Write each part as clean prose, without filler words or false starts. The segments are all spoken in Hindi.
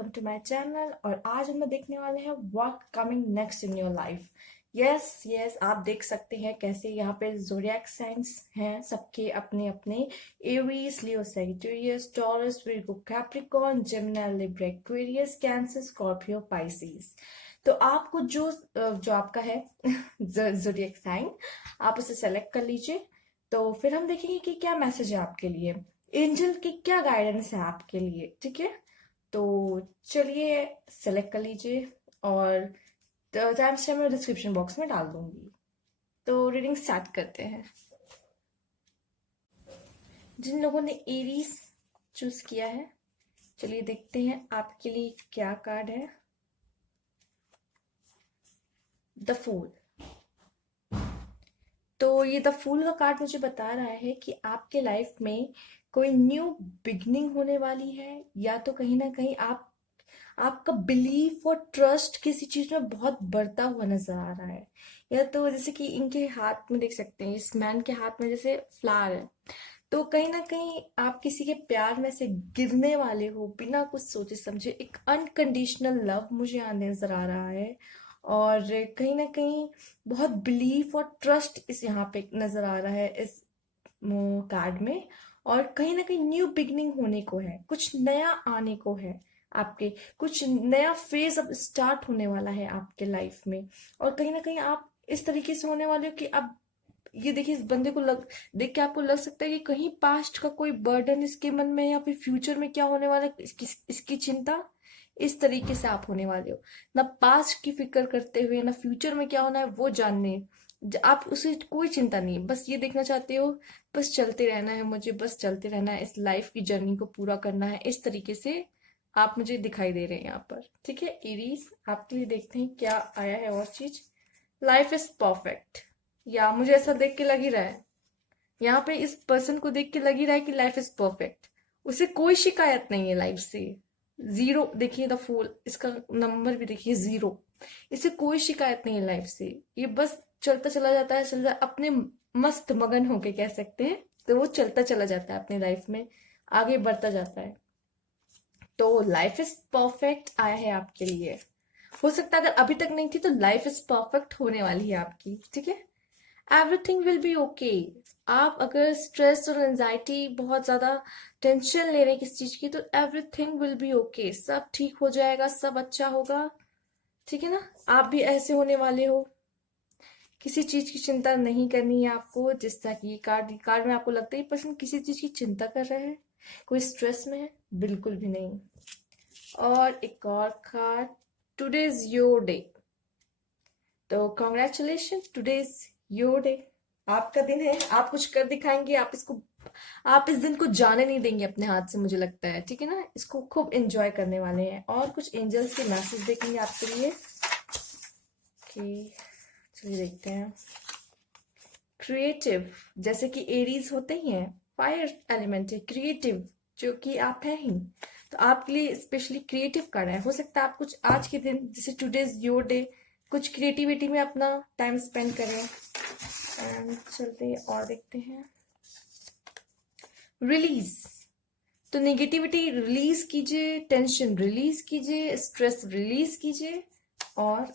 Welcome to my channel. और आज हम देखने वाले हैं what coming next in your life. Yes आप देख सकते हैं कैसे यहाँ पे ज़ोडिएक साइंस हैं सबके अपने अपने। Aries, Leo, Sagittarius, Taurus, Virgo, Capricorn, Gemini, Libra, Aquarius, Cancer, Scorpio, Pisces. तो आपको जो आपका है ज़ोडिएक साइन, आप उसे सेलेक्ट कर लीजिए। तो फिर हम देखेंगे कि क्या मैसेज है आपके लिए, एंजल की क्या गाइडेंस है आपके लिए। ठीक है, तो चलिए सेलेक्ट कर लीजिए और टाइम स्टैम्प मैं डिस्क्रिप्शन बॉक्स में डाल दूंगी। तो रीडिंग स्टार्ट करते हैं। जिन लोगों ने एरीज चूज किया है, चलिए देखते हैं आपके लिए क्या कार्ड है। The fool. तो ये द फूल का कार्ड मुझे बता रहा है कि आपके लाइफ में कोई न्यू बिगनिंग होने वाली है, या तो कहीं ना कहीं आपका बिलीफ और ट्रस्ट किसी चीज में बहुत बढ़ता हुआ नजर आ रहा है। या तो जैसे कि इनके हाथ में देख सकते हैं, इस मैन के हाथ में जैसे फ्लावर है, तो कहीं ना कहीं आप किसी के प्यार में से गिरने वाले हो बिना कुछ सोचे समझे। एक अनकंडीशनल लव मुझे यहाँ नजर आ रहा है, और कहीं ना कहीं बहुत बिलीफ और ट्रस्ट इस यहाँ पे नजर आ रहा है इस कार्ड में। और कहीं ना कहीं न्यू बिगनिंग होने को है, कुछ नया आने को है आपके, कुछ नया फेज अब स्टार्ट होने वाला है आपके लाइफ में। और कहीं ना कहीं आप इस तरीके से होने वाले हो कि अब ये देखिए, इस बंदे को देख के आपको लग सकता है कि कहीं पास्ट का कोई बर्डन इसके मन में है, या फिर फ्यूचर में क्या होने वाला है इसकी चिंता। इस तरीके से आप होने वाले हो, ना पास्ट की फिक्र करते हुए ना फ्यूचर में क्या होना है वो जानने। आप उसे कोई चिंता नहीं है, बस ये देखना चाहते हो, बस चलते रहना है मुझे, बस चलते रहना है, इस लाइफ की जर्नी को पूरा करना है। इस तरीके से आप मुझे दिखाई दे रहे हैं यहाँ पर। ठीक है एरीज, आपके लिए देखते हैं क्या आया है और चीज। लाइफ इज परफेक्ट, या मुझे ऐसा देख के लग ही रहा है, यहाँ पे इस पर्सन को देख के लग ही रहा है कि लाइफ इज परफेक्ट। उसे कोई शिकायत नहीं है लाइफ से। जीरो, देखिए द फूल, इसका नंबर भी देखिए 0। इसे कोई शिकायत नहीं है लाइफ से, ये बस चलता चला जाता है, अपने मस्त मगन होके कह सकते हैं। तो वो चलता चला जाता है अपनी लाइफ में, आगे बढ़ता जाता है। तो लाइफ इज परफेक्ट आया है आपके लिए। हो सकता है अगर अभी तक नहीं थी तो लाइफ इज परफेक्ट होने वाली है आपकी। ठीक है, एवरीथिंग विल बी ओके। आप अगर स्ट्रेस और एंजाइटी, बहुत ज्यादा टेंशन ले रहे हैं किस चीज की, तो एवरीथिंग विल बी ओके, सब ठीक हो जाएगा, सब अच्छा होगा। ठीक है ना, आप भी ऐसे होने वाले हो। किसी चीज की चिंता नहीं करनी है आपको। जिस तरह की कार्ड में आपको लगता है पर्सन किसी चीज की चिंता कर रहा है, कोई स्ट्रेस में है, बिल्कुल भी नहीं। और एक और card, today is your day. तो congratulation, today is your day, आपका दिन है। आप कुछ कर दिखाएंगे, आप इस दिन को जाने नहीं देंगे अपने हाथ से, मुझे लगता है। ठीक है ना, इसको खूब एंजॉय करने वाले हैं। और कुछ एंजल्स के मैसेज देखेंगे आपके लिए कि, चलिए देखते हैं। क्रिएटिव, जैसे कि एरीज होते ही हैं, फायर एलिमेंट है, क्रिएटिव जो कि आप हैं ही, तो आपके लिए स्पेशली क्रिएटिव कार्ड है। हो सकता है आप कुछ आज के दिन, जैसे टुडे इज योर डे, कुछ क्रिएटिविटी में अपना टाइम स्पेंड करें। एंड चलते हैं और देखते हैं। रिलीज, तो नेगेटिविटी रिलीज कीजिए, टेंशन रिलीज कीजिए, स्ट्रेस रिलीज कीजिए, और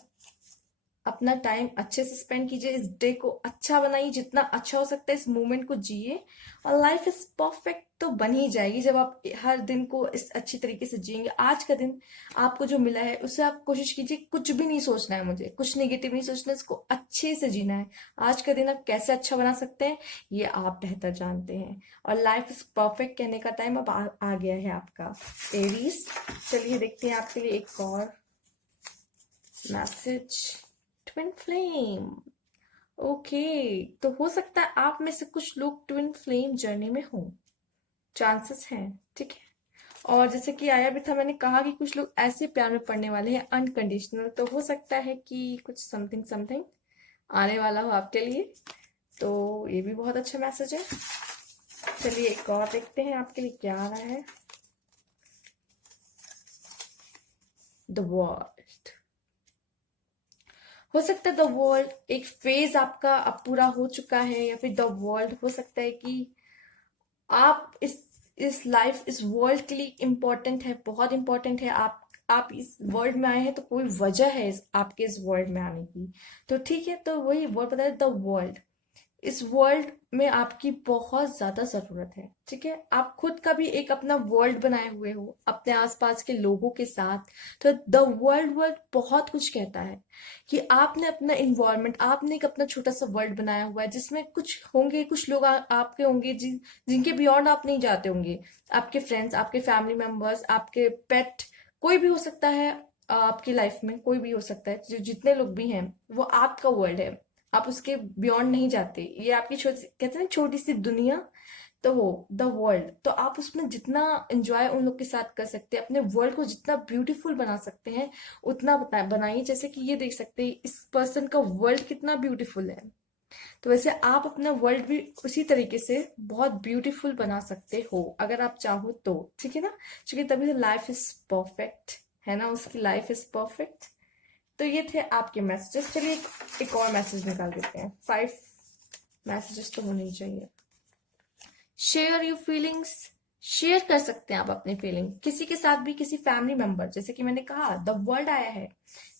अपना टाइम अच्छे से स्पेंड कीजिए। इस डे को अच्छा बनाइए, जितना अच्छा हो सकता है इस मोमेंट को जिए। और लाइफ इज परफेक्ट तो बन ही जाएगी जब आप हर दिन को इस अच्छी तरीके से जिएंगे। आज का दिन आपको जो मिला है उसे आप कोशिश कीजिए, कुछ भी नहीं सोचना है, मुझे कुछ नेगेटिव नहीं सोचना है, इसको अच्छे से जीना है। आज का दिन आप कैसे अच्छा बना सकते हैं ये आप बेहतर जानते हैं। और लाइफ इज परफेक्ट कहने का टाइम अब आ गया है आपका एरीज। चलिए देखते हैं आपके लिए एक और मैसेज। Twin flame, okay. तो हो सकता है आप में से कुछ लोग ट्विन फ्लेम जर्नी में हों, चांसेस हैं। ठीक है, और जैसे कि आया भी था, मैंने कहा कि कुछ लोग ऐसे प्यार में पड़ने वाले हैं अनकंडीशनल। तो हो सकता है कि कुछ समथिंग समथिंग आने वाला हो आपके लिए, तो ये भी बहुत अच्छा मैसेज है। चलिए एक और देखते हैं आपके लिए क्या आ रहा है। द वर्ल्ड, हो सकता है द वर्ल्ड एक फेज आपका अब पूरा हो चुका है, या फिर द वर्ल्ड हो सकता है कि आप इस लाइफ, इस वर्ल्ड के लिए इम्पोर्टेंट है, बहुत इम्पोर्टेंट है। आप आप इस वर्ल्ड में आए हैं तो कोई वजह है आपके इस वर्ल्ड में आने की। तो ठीक है, तो वही वर्ड पता है, द वर्ल्ड। इस वर्ल्ड में आपकी बहुत ज्यादा जरूरत है, ठीक है। आप खुद का भी एक अपना वर्ल्ड बनाए हुए हो अपने आसपास के लोगों के साथ। तो द वर्ल्ड वर्ल्ड बहुत कुछ कहता है कि आपने अपना इन्वायरमेंट, आपने एक अपना छोटा सा वर्ल्ड बनाया हुआ है जिसमें कुछ होंगे, कुछ लोग आपके होंगे जिनके बियॉन्ड आप नहीं जाते होंगे। आपके फ्रेंड्स, आपके फैमिली मेंबर्स, आपके पेट, कोई भी हो सकता है। आपकी लाइफ में कोई भी हो सकता है, जो जितने लोग भी हैं वो आपका वर्ल्ड है। आप उसके बियॉन्ड नहीं जाते। ये आपकी छोटी, कहते हैं ना, छोटी सी दुनिया। तो वो द वर्ल्ड, तो आप उसमें जितना एंजॉय उन लोग के साथ कर सकते हैं, अपने वर्ल्ड को जितना ब्यूटीफुल बना सकते हैं उतना बनाइए। जैसे कि ये देख सकते हैं इस पर्सन का वर्ल्ड कितना ब्यूटीफुल है, तो वैसे आप अपना वर्ल्ड भी उसी तरीके से बहुत ब्यूटीफुल बना सकते हो अगर आप चाहो तो, ठीक है ना। क्योंकि तभी तो लाइफ इज परफेक्ट, है ना, उसकी लाइफ इज परफेक्ट। तो ये थे आपके मैसेजेस। चलिए एक और मैसेज निकाल देते हैं। 5 मैसेजेस तो होने ही चाहिए। Share your feelings. शेयर कर सकते हैं आप अपनी फीलिंग किसी के साथ भी, किसी फैमिली मेंबर, जैसे कि मैंने कहा द वर्ल्ड आया है,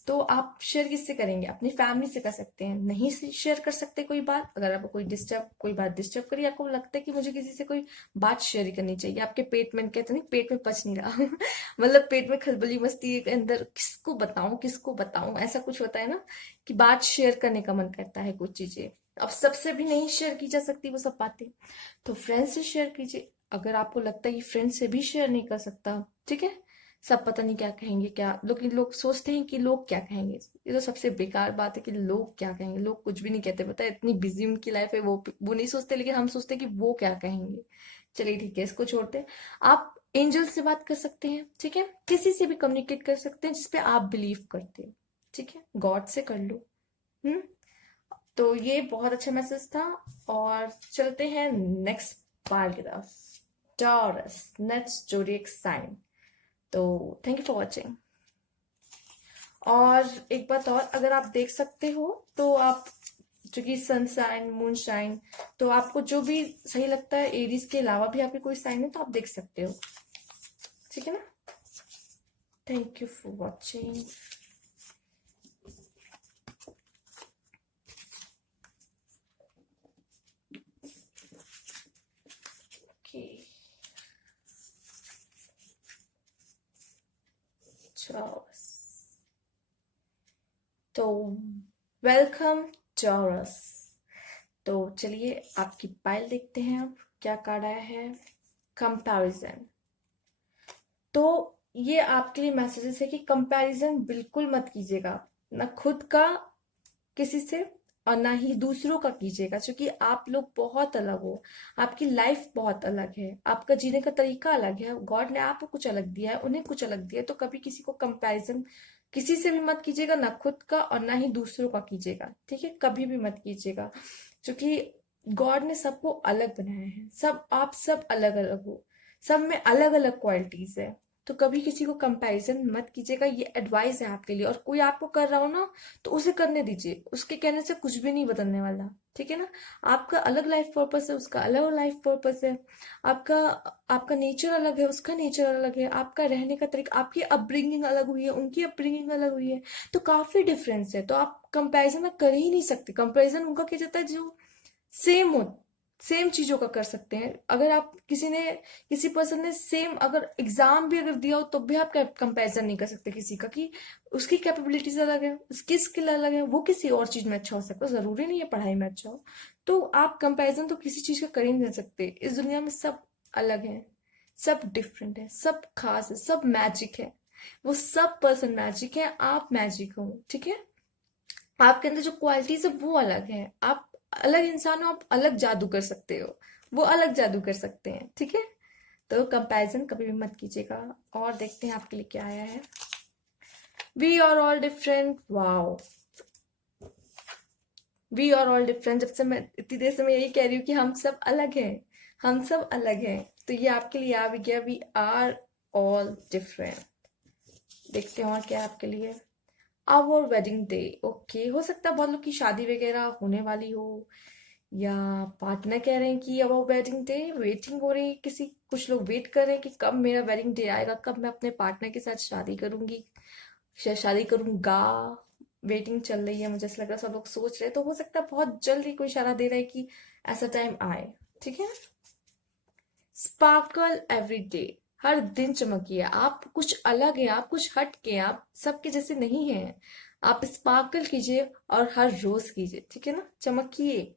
तो आप शेयर किससे करेंगे? अपनी फैमिली से कर सकते हैं। नहीं शेयर कर सकते कोई बात, अगर आपको कोई बात डिस्टर्ब करी, आपको लगता है कि मुझे किसी से कोई बात शेयर करनी चाहिए, आपके पेट में, कहते नहीं, पेट में पच नहीं रहा मतलब पेट में खलबली मस्ती है अंदर, किसको बताऊं किसको बताऊं, ऐसा कुछ होता है ना कि बात शेयर करने का मन करता है कुछ चीजें। अब सबसे भी नहीं शेयर की जा सकती वो सब बातें, तो फ्रेंड से शेयर कीजिए। अगर आपको लगता है कि फ्रेंड से भी शेयर नहीं कर सकता, ठीक है, सब पता नहीं क्या कहेंगे, क्या लोग सोचते हैं कि लोग क्या कहेंगे। ये तो सबसे बेकार बात है कि लोग क्या कहेंगे। लोग कुछ भी नहीं कहते, पता है, इतनी बिजी उनकी लाइफ है, वो नहीं सोचते, लेकिन हम सोचते हैं कि वो क्या कहेंगे। चलिए ठीक है, इसको छोड़ते हैं। आप एंजल से बात कर सकते हैं, ठीक है, किसी से भी कम्युनिकेट कर सकते हैं जिसपे आप बिलीव करते हैं, ठीक है, गॉड से कर लो। हम्म। तो ये बहुत अच्छा मैसेज था। और चलते हैं नेक्स्ट पार्ट की तरफ। Taurus, next zodiac sign. तो थैंक यू फॉर वॉचिंग। और एक बात और, अगर आप देख सकते हो तो आप, चूंकि सनशाइन, मूनशाइन, तो आपको जो भी सही लगता है, एरीज के अलावा भी आपके कोई साइन है तो आप देख सकते हो, ठीक है ना। Thank you for watching. Okay, taurus. तो वेलकम टॉरस। तो चलिए आपकी पाइल देखते हैं अब क्या कार्ड आया है। कंपैरिजन। तो ये आपके लिए मैसेजेस है कि कंपैरिजन बिल्कुल मत कीजिएगा, ना खुद का किसी से और ना ही दूसरों का कीजिएगा, क्योंकि आप लोग बहुत अलग हो। आपकी लाइफ बहुत अलग है, आपका जीने का तरीका अलग है, गॉड ने आपको कुछ अलग दिया है, उन्हें कुछ अलग दिया है। तो कभी किसी को कंपैरिजन किसी से भी मत कीजिएगा, ना खुद का और ना ही दूसरों का कीजिएगा, ठीक है, कभी भी मत कीजिएगा। क्योंकि गॉड ने सबको अलग बनाया है, आप सब अलग अलग हो, सब में अलग अलग क्वालिटीज है। तो कभी किसी को कंपैरिजन मत कीजिएगा, ये एडवाइस है आपके लिए। और कोई आपको कर रहा हो ना तो उसे करने दीजिए, उसके कहने से कुछ भी नहीं बदलने वाला, ठीक है ना। आपका अलग लाइफ पर्पस है, उसका अलग लाइफ पर्पस है। आपका आपका नेचर अलग है, उसका नेचर अलग है, आपका रहने का तरीका, आपकी अपब्रिंगिंग अलग हुई है, उनकी अपब्रिंगिंग अलग हुई है, तो काफी डिफरेंस है। तो आप कंपैरिजन कर ही नहीं सकते। कंपैरिजन उनका किया जाता है जो सेम हो, सेम चीजों का कर सकते हैं। अगर आप किसी पर्सन ने सेम अगर एग्जाम भी अगर दिया हो तो भी आप कंपैरिजन नहीं कर सकते किसी का, कि उसकी कैपेबिलिटीज अलग है, उसकी स्किल अलग है, वो किसी और चीज में अच्छा हो सकता है, जरूरी नहीं है पढ़ाई में अच्छा हो। तो आप कंपैरिजन तो किसी चीज का कर ही नहीं सकते। इस दुनिया में सब अलग है, सब डिफरेंट है, सब खास है, सब मैजिक है। वो सब पर्सन मैजिक है, आप मैजिक हो, ठीक है। आपके अंदर जो क्वालिटीज है वो अलग है, आप अलग इंसान हो, आप अलग जादू कर सकते हो, वो अलग जादू कर सकते हैं, ठीक है। तो कंपैरिजन कभी भी मत कीजिएगा। और देखते हैं आपके लिए क्या आया है। We are all different. Wow, we are all different. जब से मैं इतनी देर से मैं यही कह रही हूँ कि हम सब अलग हैं, हम सब अलग हैं, तो ये आपके लिए आ भी गया, वी आर ऑल डिफरेंट। देखते हैं और क्या है आपके लिए। Our wedding day. ओके, हो सकता है बहुत लोग की शादी वगैरह होने वाली हो, या पार्टनर कह रहे हैं कि अब वेडिंग डे वेटिंग हो रही है, किसी कुछ लोग वेट कर रहे हैं कि कब मेरा वेडिंग डे आएगा, कब मैं अपने पार्टनर के साथ शादी करूंगी, शायद शादी करूंगा। वेटिंग चल रही है, मुझे ऐसा लग रहा है सब लोग सोच रहे हैं, तो हो सकता है बहुत जल्दी कोई इशारा दे रहा है कि ऐसा टाइम आए। ठीक है। स्पार्कल एवरी डे, हर दिन चमकिए, आप कुछ अलग है, आप कुछ हट के, आप सबके जैसे नहीं हैं। आप स्पार्कल कीजिए और हर रोज कीजिए। ठीक है ना, चमकिए।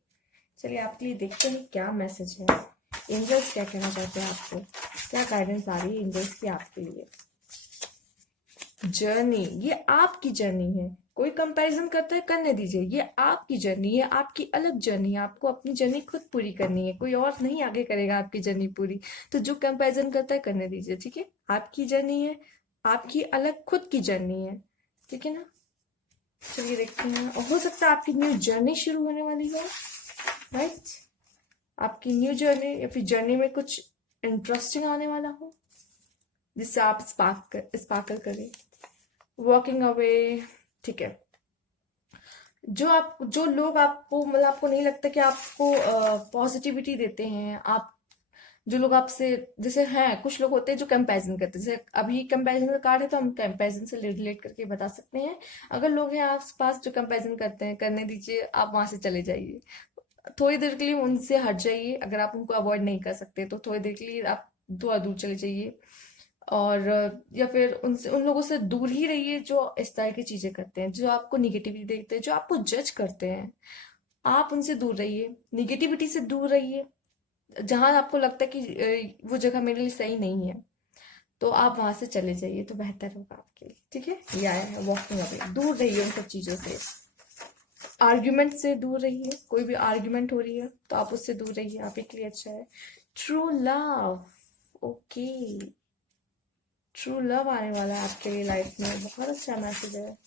चलिए आपके लिए देखते हैं क्या मैसेज है, एंजल्स क्या कहना चाहते हैं आपको, क्या गाइडेंस आ रही है एंजल्स की आपके लिए। जर्नी, ये आपकी जर्नी है। कोई कंपैरिजन करता है, करने दीजिए, ये आपकी जर्नी है, आपकी अलग जर्नी है। आपको अपनी जर्नी खुद पूरी करनी है, कोई और नहीं आगे करेगा आपकी जर्नी पूरी। तो जो कंपैरिजन करता है करने दीजिए। ठीक है, आपकी जर्नी है, आपकी अलग खुद की जर्नी है। ठीक है ना। चलिए देखते हैं, और हो सकता है आपकी न्यू जर्नी शुरू होने वाली हो। राइट, आपकी न्यू जर्नी या फिर जर्नी में कुछ इंटरेस्टिंग आने वाला हो जिससे आप स्पार्कल करें। Walking away. ठीक है। जो लोग आपको, मतलब आपको नहीं लगता कि आपको पॉजिटिविटी देते हैं, आप जो लोग आपसे, जैसे हैं कुछ लोग होते हैं जो कंपैरिजन करते हैं, जैसे अभी कंपैरिजन का कार्ड है तो हम कंपैरिजन से रिलेट करके बता सकते हैं। अगर लोग हैं आस पास जो कंपैरिजन करते हैं, करने दीजिए, आप वहां से चले जाइए। थोड़ी देर के लिए उनसे हट जाइए, अगर आप उनको अवॉइड नहीं कर सकते तो थोड़ी देर के लिए आप थोड़ा दूर चले जाइए। और या फिर उनसे, उन लोगों से दूर ही रहिए जो इस तरह की चीजें करते हैं, जो आपको निगेटिविटी देखते हैं, जो आपको जज करते हैं। आप उनसे दूर रहिए, निगेटिविटी से दूर रहिए। जहां आपको लगता है कि वो जगह मेरे लिए सही नहीं है, तो आप वहां से चले जाइए, तो बेहतर होगा आपके लिए। ठीक है, ये आया है वॉकिंग अवे, दूर रहिए उन सब चीजों से। आर्ग्यूमेंट से दूर रहिए, कोई भी आर्ग्यूमेंट हो रही है तो आप उससे दूर रहिए, आप के लिए अच्छा है। True love. Okay, true love आने वाला है आपके लिए लाइफ में, बहुत अच्छा मैसेज है।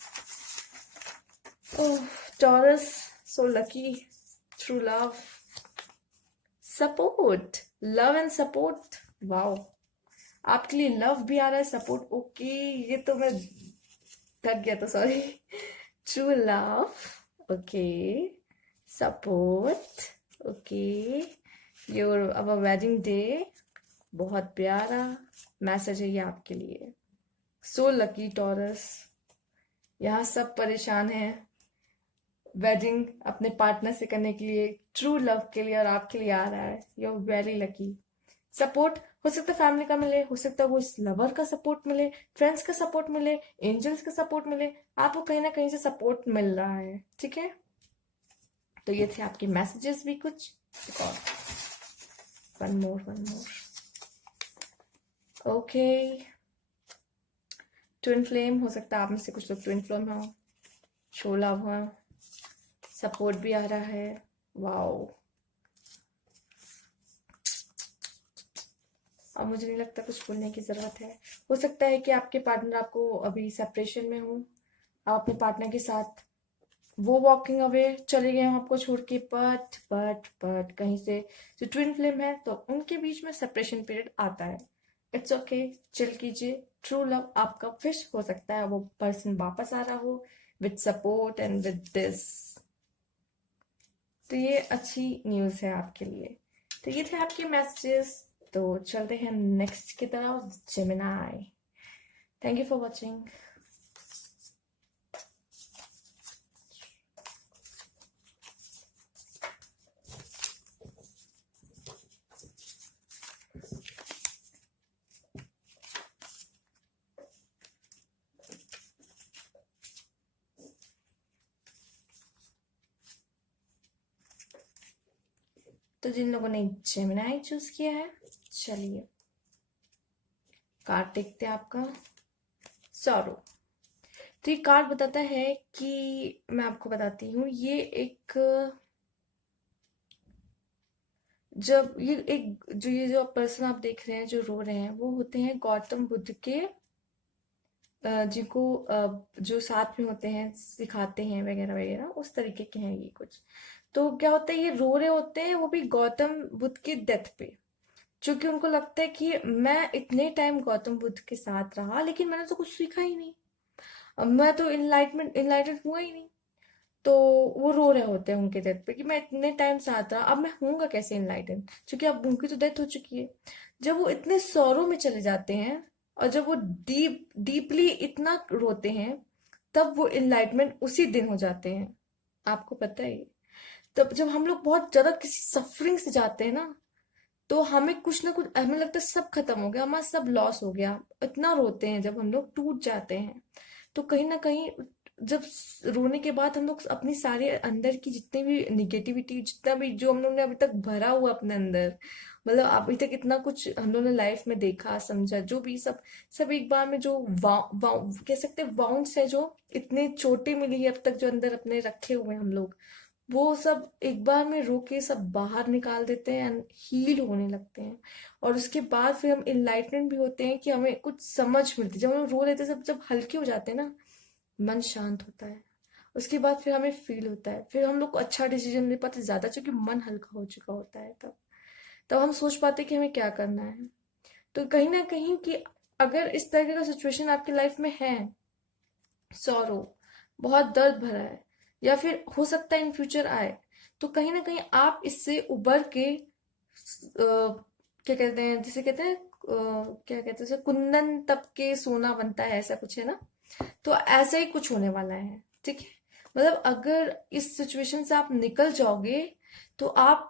Oh, Taurus, so lucky. True love, support, love and support. Wow, आपके लिए लव भी आ रहा है, सपोर्ट। ओके, ये तो मैं थक गया था, sorry. True love, okay, support, okay, your our wedding day. बहुत प्यारा मैसेज है ये आपके लिए। सो लकी टॉरस, यहाँ सब परेशान हैं वेडिंग अपने पार्टनर से करने के लिए, ट्रू लव के लिए, और आपके लिए आ रहा है। You are very lucky. Support हो सकता है फैमिली का मिले, हो सकता है वो इस लवर का सपोर्ट मिले, फ्रेंड्स का सपोर्ट मिले, एंजल्स का सपोर्ट मिले, आपको कहीं ना कहीं से सपोर्ट मिल रहा है। ठीक है, तो ये थे आपके मैसेजेस भी कुछ। One more, one more. Okay, twin flame, हो सकता है आप में से कुछ लोग ट्विन फ्लेम हो, शो लव हो, सपोर्ट भी आ रहा है। वाओ, अब मुझे नहीं लगता कुछ बोलने की जरूरत है। हो सकता है कि आपके पार्टनर आपको अभी सेपरेशन में हो, आप अपने पार्टनर के साथ, वो वॉकिंग अवे चले गए हो आपको छोड़ के, बट कहीं से जो ट्विन फ्लेम है तो उनके बीच में सेपरेशन पीरियड आता है। इट्स ओके, चिल कीजिए। ट्रू लव आपका फिर हो सकता है वो पर्सन वापस आ रहा हो with support and with this. तो ये अच्छी न्यूज है आपके लिए। तो ये थे आपके मैसेजेस। तो चलते हैं नेक्स्ट की तरफ, Gemini. Thank you for watching. तो जिन लोगों ने जेमिनाई चूज किया है, चलिए कार्ड देखते हैं आपका। सॉरो, तो ये कार्ड बताता है कि, मैं आपको बताती हूँ, ये एक, जब ये एक, जो ये जो पर्सन आप देख रहे हैं जो रो रहे हैं, वो होते हैं गौतम बुद्ध के, जिनको जो साथ में होते हैं, सिखाते हैं वगैरह वगैरह, उस तरीके के हैं ये कुछ। तो क्या होता है, ये रो रहे होते हैं, वो भी गौतम बुद्ध की डेथ पे, क्योंकि उनको लगता है कि मैं इतने टाइम गौतम बुद्ध के साथ रहा लेकिन मैंने तो कुछ सीखा ही नहीं, अब मैं तो इनलाइटमेंट इनलाइटेड हुआ ही नहीं। तो वो रो रहे होते हैं उनके डेथ पे कि मैं इतने टाइम साथ रहा, अब मैं होऊंगा कैसे इनलाइटन, क्योंकि अब उनकी तो डेथ हो चुकी है। जब वो इतने सौरों में चले जाते हैं और जब वो डीपली इतना रोते हैं, तब वो इनलाइटमेंट उसी दिन हो जाते हैं। आपको पता है ये? तब जब हम लोग बहुत ज्यादा किसी सफरिंग से जाते हैं ना, तो हमें कुछ ना कुछ, हमें लगता है सब खत्म हो गया, हमारा सब लॉस हो गया, इतना रोते हैं जब हम लोग टूट जाते हैं। तो कहीं ना कहीं जब रोने के बाद हम लोग अपनी सारे अंदर की जितनी भी निगेटिविटी, जितना भी जो हम लोग ने अभी तक भरा हुआ अपने अंदर, मतलब अभी तक इतना कुछ हम लोग ने लाइफ में देखा समझा, जो भी सब सब एक बार में जो कह सकते हैं वाउंड्स है, जो इतने चोटें मिली है अब तक जो अंदर अपने रखे हुए हैं हम लोग, वो सब एक बार में रो के सब बाहर निकाल देते हैं एंड हील होने लगते हैं। और उसके बाद फिर हम इनलाइटमेंट भी होते हैं कि हमें कुछ समझ मिलती है, जब हम रो लेते हैं, जब जब हल्के हो जाते हैं ना, मन शांत होता है। उसके बाद फिर हमें फील होता है, फिर हम लोग को अच्छा डिसीजन ले पाते ज्यादा, क्योंकि मन हल्का हो चुका होता है। तब तब हम सोच पाते हैं कि हमें क्या करना है। तो कहीं ना कहीं कि अगर इस तरह का सिचुएशन आपकी लाइफ में है, सॉरो, बहुत दर्द भरा है, या फिर हो सकता है इन फ्यूचर आए, तो कहीं ना कहीं आप इससे उबर के क्या कहते हैं, जिसे कहते हैं क्या कहते हैं उसे, कुंदन तब के सोना बनता है, ऐसा कुछ है ना। तो ऐसा ही कुछ होने वाला है, ठीक है। मतलब अगर इस सिचुएशन से आप निकल जाओगे, तो आप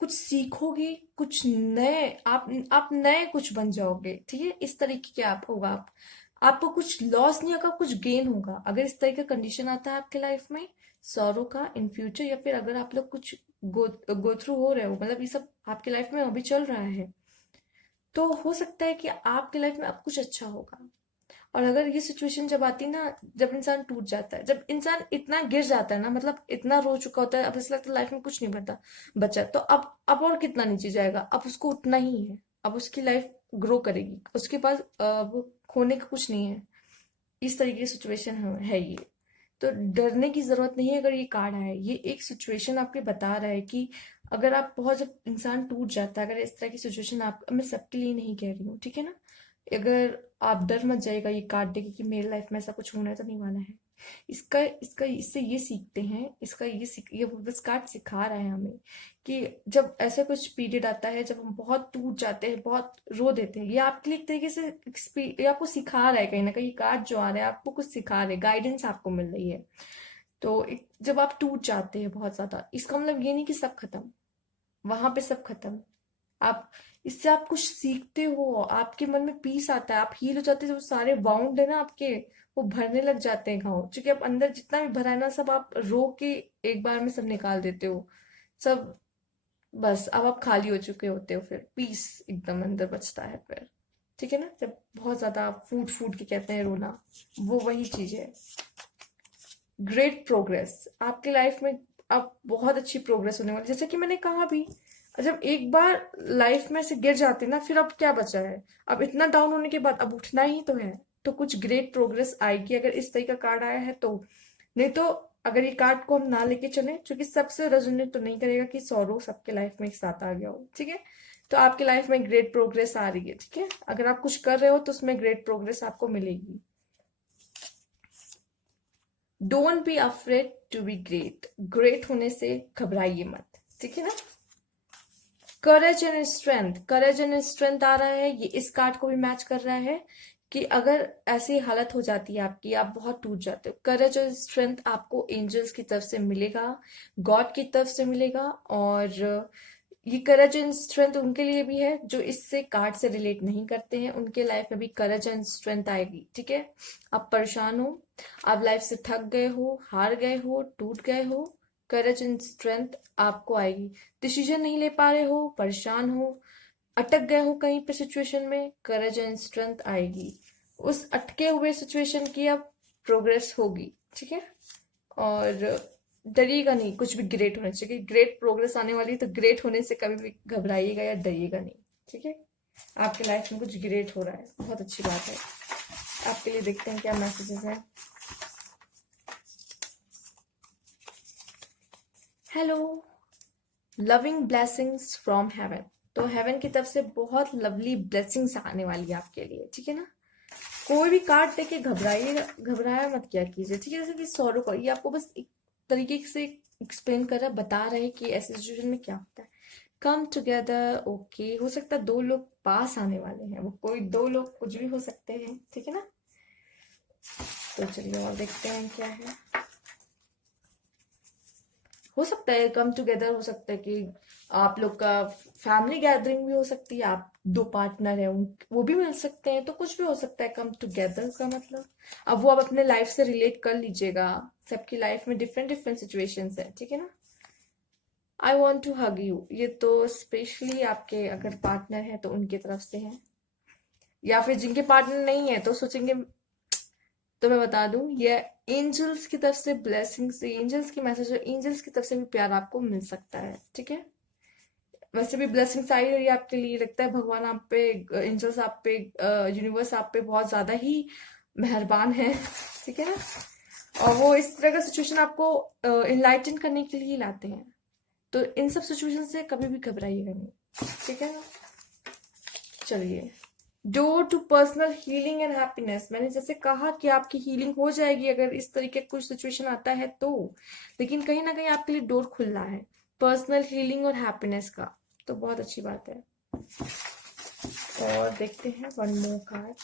कुछ सीखोगे, कुछ नए, आप नए कुछ बन जाओगे, ठीक है। इस तरीके के आप होगा, आपको कुछ लॉस नहीं होगा, कुछ गेन होगा अगर इस तरह का कंडीशन आता है आपके लाइफ में, सॉरो का इन फ्यूचर, या फिर अगर आप लोग कुछ गो थ्रू हो रहे हो, मतलब ये सब आपके लाइफ में अभी चल रहा है, तो हो सकता है कि आपके लाइफ में अब कुछ अच्छा होगा। और अगर ये सिचुएशन जब आती है ना, जब इंसान टूट जाता है, जब इंसान इतना गिर जाता है ना, मतलब इतना रो चुका होता है, अब ऐसा लगता है लाइफ में कुछ नहीं बता बचा, तो अब और कितना नीचे जाएगा, अब उसको उतना ही है। अब उसकी लाइफ ग्रो करेगी, उसके पास वो खोने का कुछ नहीं है। इस तरीके की सिचुएशन है ये। तो डरने की जरूरत नहीं है। अगर ये कार्ड है, ये एक सिचुएशन आपके बता रहा है कि अगर आप बहुत, जब इंसान टूट जाता है, अगर इस तरह की सिचुएशन, आप, मैं सबके लिए नहीं कह रही हूँ, ठीक है ना। अगर आप डर मत जाएगा ये कार्ड देखे कि मेरी लाइफ में ऐसा कुछ होना तो नहीं वाला है। इसका इसका इससे ये सीखते हैं, इसका ये बस कार्ड सिखा रहा है हमें कि जब ऐसा कुछ पीरियड आता है, जब हम बहुत टूट जाते हैं, बहुत रो देते हैं, ये आपके लिए एक तरीके से ये आपको सिखा रहा है, कहीं ना कहीं कार्ड जो आ रहा है आपको कुछ सिखा रहे हैं, गाइडेंस आपको मिल रही है। तो जब आप टूट जाते हैं बहुत ज्यादा, इसका मतलब ये नहीं कि सब खत्म, वहां पे सब खत्म। आप इससे आप कुछ सीखते हो, आपके मन में पीस आता है, आप हील हो जाते हो, जो सारे वाउंड है ना आपके, वो भरने लग जाते हैं घाव, क्योंकि आप अंदर जितना भी भरा है ना, सब आप रो के एक बार में सब निकाल देते हो, सब। बस अब आप खाली हो चुके होते हो, फिर पीस एकदम अंदर बचता है फिर, ठीक है ना। जब बहुत ज्यादा आप फूट फूट के कहते हैं रोना, वो वही चीज है। ग्रेट प्रोग्रेस आपकी लाइफ में, अब बहुत अच्छी प्रोग्रेस होने वाली, जैसे कि मैंने कहा भी, जब एक बार लाइफ में से गिर जाते ना, फिर अब क्या बचा है, अब इतना डाउन होने के बाद अब उठना ही तो है। तो कुछ ग्रेट प्रोग्रेस आएगी अगर इस तरह का कार्ड आया है तो। नहीं तो अगर ये कार्ड को हम ना लेके चले, क्योंकि सबसे रेजोनेट तो नहीं करेगा कि सौरव सबके लाइफ में एक साथ आ गया हो, ठीक है। तो आपके लाइफ में ग्रेट प्रोग्रेस आ रही है, ठीक है। अगर आप कुछ कर रहे हो तो उसमें ग्रेट प्रोग्रेस आपको मिलेगी। Don't be afraid to be great, great होने से घबराइए मत, ठीक है ना। करेज एंड स्ट्रेंथ आ रहा है, ये इस कार्ड को भी मैच कर रहा है कि अगर ऐसी हालत हो जाती है आपकी, आप बहुत टूट जाते हो, करेज और स्ट्रेंथ आपको एंजल्स की तरफ से मिलेगा, गॉड की तरफ से मिलेगा। और ये करेज एंड स्ट्रेंथ उनके लिए भी है जो इससे कार्ड से रिलेट नहीं करते हैं, उनके लाइफ में भी करेज एंड स्ट्रेंथ आएगी, ठीक है। आप परेशान हो, आप लाइफ से थक गए हो, हार गए हो, टूट गए हो, करेज एंड स्ट्रेंथ आपको आएगी। डिसीजन नहीं ले पा रहे हो, परेशान हो, अटक गए हो कहीं पे सिचुएशन में, करेज एंड स्ट्रेंथ आएगी। उस अटके हुए सिचुएशन की अब प्रोग्रेस होगी, ठीक है। और डरिएगा नहीं, कुछ भी ग्रेट होना चाहिए, ग्रेट प्रोग्रेस आने वाली है, तो ग्रेट होने से कभी भी घबराइएगा या डरिएगा नहीं, ठीक है। आपके लाइफ में कुछ ग्रेट हो रहा है, बहुत अच्छी बात है। आपके लिए देखते हैं क्या मैसेजेस हैं। Hello, loving blessings from heaven. तो हेवन की तरफ से बहुत लवली ब्लेसिंग्स आने वाली है आपके लिए, ठीक है ना। कोई भी कार्ड देके घबराइए, घबराया मत क्या कीजिए, ठीक है। जैसे कि सौरव का, ये आपको बस एक तरीके से एक्सप्लेन कर रहा है, बता रहा है कि ऐसी सिचुएशन में क्या होता है। कम टुगेदर, ओके, हो सकता है दो लोग पास आने वाले हैं, वो कोई दो लोग कुछ भी हो सकते हैं, ठीक है ना। तो चलिए और देखते हैं क्या है। हो सकता है कम टुगेदर, हो सकता है कि आप लोग का फैमिली गैदरिंग भी हो सकती है, आप दो पार्टनर है वो भी मिल सकते हैं, तो कुछ भी हो सकता है कम टुगेदर का मतलब। अब वो आप अपने लाइफ से रिलेट कर लीजिएगा, सबकी लाइफ में डिफरेंट डिफरेंट सिचुएशंस है, ठीक है ना। I want to hug you, ये तो स्पेशली आपके अगर पार्टनर है तो उनकी तरफ से है, या फिर जिनके पार्टनर नहीं है तो सोचेंगे। तो मैं बता दूं, ये एंजल्स की तरफ से ब्लेसिंग्स, एंजल्स की मैसेज, एंजल्स की तरफ से भी प्यार आपको मिल सकता है, ठीक है। वैसे भी ब्लेसिंग्स आई रही है आपके लिए, लगता है भगवान आप पे, एंजल्स आप पे, यूनिवर्स आप पे बहुत ज्यादा ही मेहरबान है, ठीक है ना। और वो इस तरह का सिचुएशन आपको इनलाइटन करने के लिए ही लाते हैं, तो इन सब सिचुएशन से कभी भी घबराइएगा नहीं, ठीक है ना। चलिए, door to personal healing and happiness, मैंने जैसे कहा कि आपकी हीलिंग हो जाएगी अगर इस तरीके का कुछ सिचुएशन आता है तो, लेकिन कहीं ना कहीं आपके लिए डोर खुल रहा है पर्सनल हीलिंग और हैप्पीनेस का, तो बहुत अच्छी बात है। और देखते हैं वन मोर कार्ड,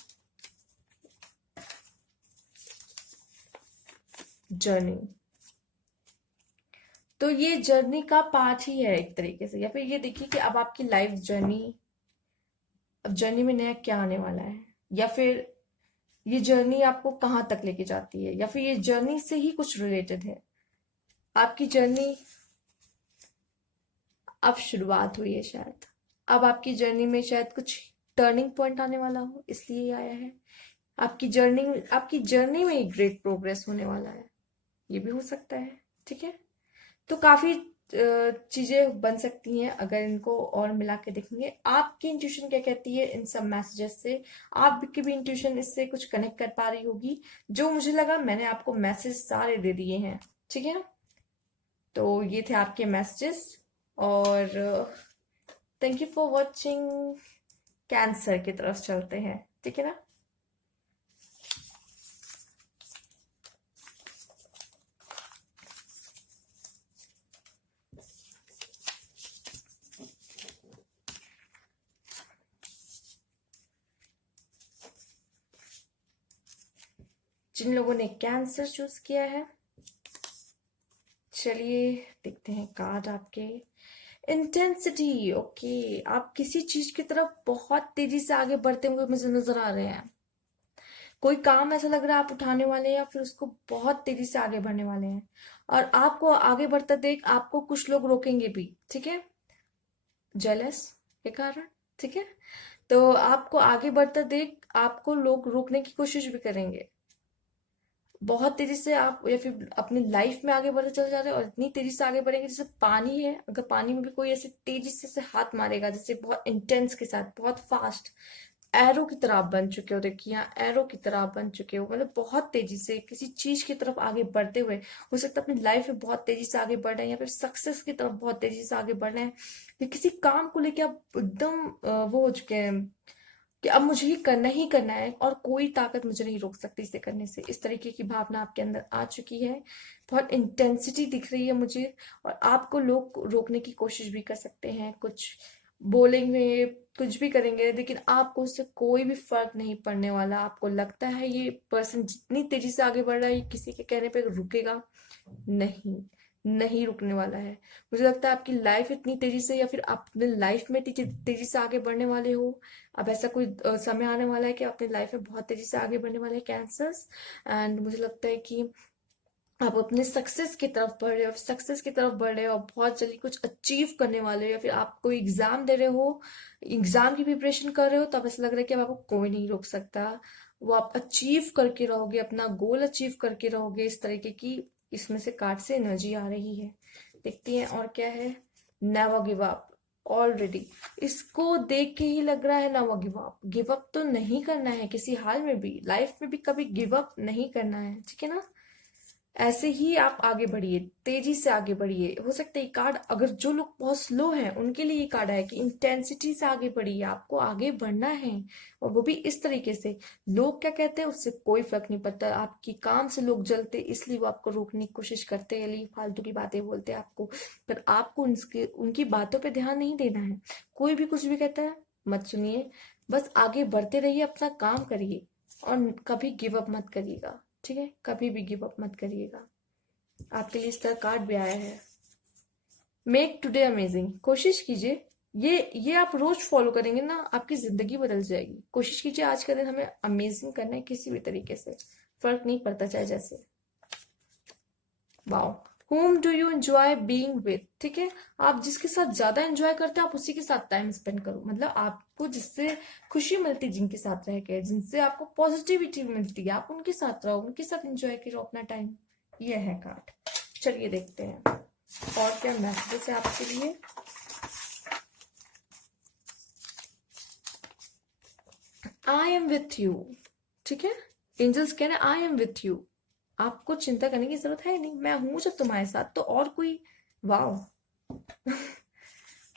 जर्नी। तो ये जर्नी का पार्ट ही है एक तरीके से, या फिर ये देखिए कि अब आपकी लाइफ जर्नी, अब जर्नी में नया क्या आने वाला है, या फिर ये जर्नी आपको कहाँ तक लेके जाती है, या फिर ये जर्नी से ही कुछ रिलेटेड है। आपकी जर्नी अब शुरुआत हुई है शायद, अब आपकी जर्नी में शायद कुछ टर्निंग पॉइंट आने वाला हो, इसलिए ये आया है। आपकी जर्नी में एक ग्रेट प्रोग्रेस होने वाला है, ये भी हो सकता है, ठीक है। तो काफी चीजें बन सकती हैं अगर इनको और मिला के देखेंगे। आपकी इंट्यूशन क्या कहती है इन सब मैसेजेस से, आपकी भी इंट्यूशन इससे कुछ कनेक्ट कर पा रही होगी। जो मुझे लगा मैंने आपको मैसेज सारे दे दिए हैं, ठीक है। तो ये थे आपके मैसेजेस, और thank you for watching. Cancer की तरफ चलते हैं, ठीक है ना। जिन लोगों ने कैंसर चूज किया है, चलिए देखते हैं कार्ड आपके। इंटेंसिटी, ओके, आप किसी चीज की तरफ बहुत तेजी से आगे बढ़ते हुए मुझे नजर आ रहे हैं। कोई काम ऐसा लग रहा है आप उठाने वाले हैं, या फिर उसको बहुत तेजी से आगे बढ़ने वाले हैं, और आपको आगे बढ़ता देख आपको कुछ लोग रोकेंगे भी, ठीक है। जेलस के कारण, ठीक है। तो आपको आगे बढ़ता देख आपको लोग रोकने की कोशिश भी करेंगे। बहुत तेजी से आप या फिर अपनी लाइफ में आगे बढ़ते चले जा रहे हैं, और इतनी तेजी से आगे बढ़ेंगे जैसे पानी है, अगर पानी में भी कोई ऐसे तेजी से हाथ मारेगा, जैसे बहुत इंटेंस के साथ, बहुत फास्ट, एरो की तरह आप बन चुके हो। देखिए यहाँ एरो की तरह आप बन चुके हो, मतलब बहुत तेजी से किसी चीज की तरफ आगे बढ़ते हुए, हो सकता है अपनी लाइफ में बहुत तेजी से आगे बढ़ रहे हैं, या फिर सक्सेस की तरफ बहुत तेजी से आगे बढ़ रहे हैं, या किसी काम को लेके आप एकदम वो हो चुके हैं कि अब मुझे ही करना है, और कोई ताकत मुझे नहीं रोक सकती इसे करने से, इस तरीके की भावना आपके अंदर आ चुकी है। बहुत इंटेंसिटी दिख रही है मुझे, और आपको लोग रोकने की कोशिश भी कर सकते हैं, कुछ बोलेंगे, कुछ भी करेंगे, लेकिन आपको उससे कोई भी फर्क नहीं पड़ने वाला। आपको लगता है ये पर्सन जितनी तेजी से आगे बढ़ रहा है, ये किसी के कहने पे रुकेगा नहीं, नहीं रुकने वाला है। मुझे लगता है आपकी लाइफ इतनी तेजी से, या फिर आप अपने लाइफ में तेजी तेजी से आगे बढ़ने वाले हो। अब ऐसा कोई समय आने वाला है कि अपनी लाइफ में बहुत तेजी से आगे बढ़ने वाले हैं कैंसर्स, एंड मुझे लगता है कि आप अपने सक्सेस की तरफ बढ़ रहे हो, सक्सेस की तरफ बढ़ रहे हो, और बहुत जल्दी कुछ अचीव करने वाले हो, या फिर आप कोई एग्जाम दे रहे हो, एग्जाम की प्रिपरेशन कर रहे हो, तब ऐसा लग रहा है कि अब आपको कोई नहीं रोक सकता। वो आप अचीव करके रहोगे, अपना गोल अचीव करके रहोगे, इस तरीके की इसमें से कार्ड से एनर्जी आ रही है। देखती हैं और क्या है। नेवर गिव अप, ऑलरेडी इसको देख के ही लग रहा है never give up, give up तो नहीं करना है किसी हाल में भी, लाइफ में भी कभी गिव अप नहीं करना है, ठीक है ना। ऐसे ही आप आगे बढ़िए, तेजी से आगे बढ़िए। हो सकता है ये कार्ड, अगर जो लोग बहुत स्लो हैं उनके लिए ये कार्ड है कि इंटेंसिटी से आगे बढ़िए, आपको आगे बढ़ना है, और वो भी इस तरीके से। लोग क्या कहते हैं उससे कोई फर्क नहीं पड़ता, आपकी काम से लोग जलते इसलिए वो आपको रोकने की कोशिश करते हैं, फालतू की बातें बोलते हैं आपको, पर आपको उनके उनकी बातों पे ध्यान नहीं देना है। कोई भी कुछ भी कहता है मत सुनिए, बस आगे बढ़ते रहिए, अपना काम करिए, और कभी गिव अप मत करिएगा। ठीक है, कभी भी गिव अप मत करिएगा। आपके लिए इस तरह कार्ड भी आया है, मेक टुडे अमेजिंग। कोशिश कीजिए, ये आप रोज फॉलो करेंगे ना, आपकी जिंदगी बदल जाएगी। कोशिश कीजिए आज का दिन हमें अमेजिंग करना है किसी भी तरीके से, फर्क नहीं पड़ता चाहे जैसे। Wow, whom do you enjoy being with। ठीक है, आप जिसके साथ ज्यादा एंजॉय करते हैं आप उसी के साथ टाइम स्पेंड करो, मतलब आपको जिससे खुशी मिलती है, जिनके साथ रह के, जिनसे आपको पॉजिटिविटी मिलती है, आप उनके साथ रहो, उनके साथ एंजॉय करो अपना टाइम। ये है कार्ड। चलिए देखते हैं और क्या मैसेजेस है आपके लिए। I am with you. ठीक है, एंजल्स कह रहे हैं आई एम विथ यू, आपको चिंता करने की जरूरत है नहीं, मैं हूं जब तुम्हारे साथ तो और कोई। Wow,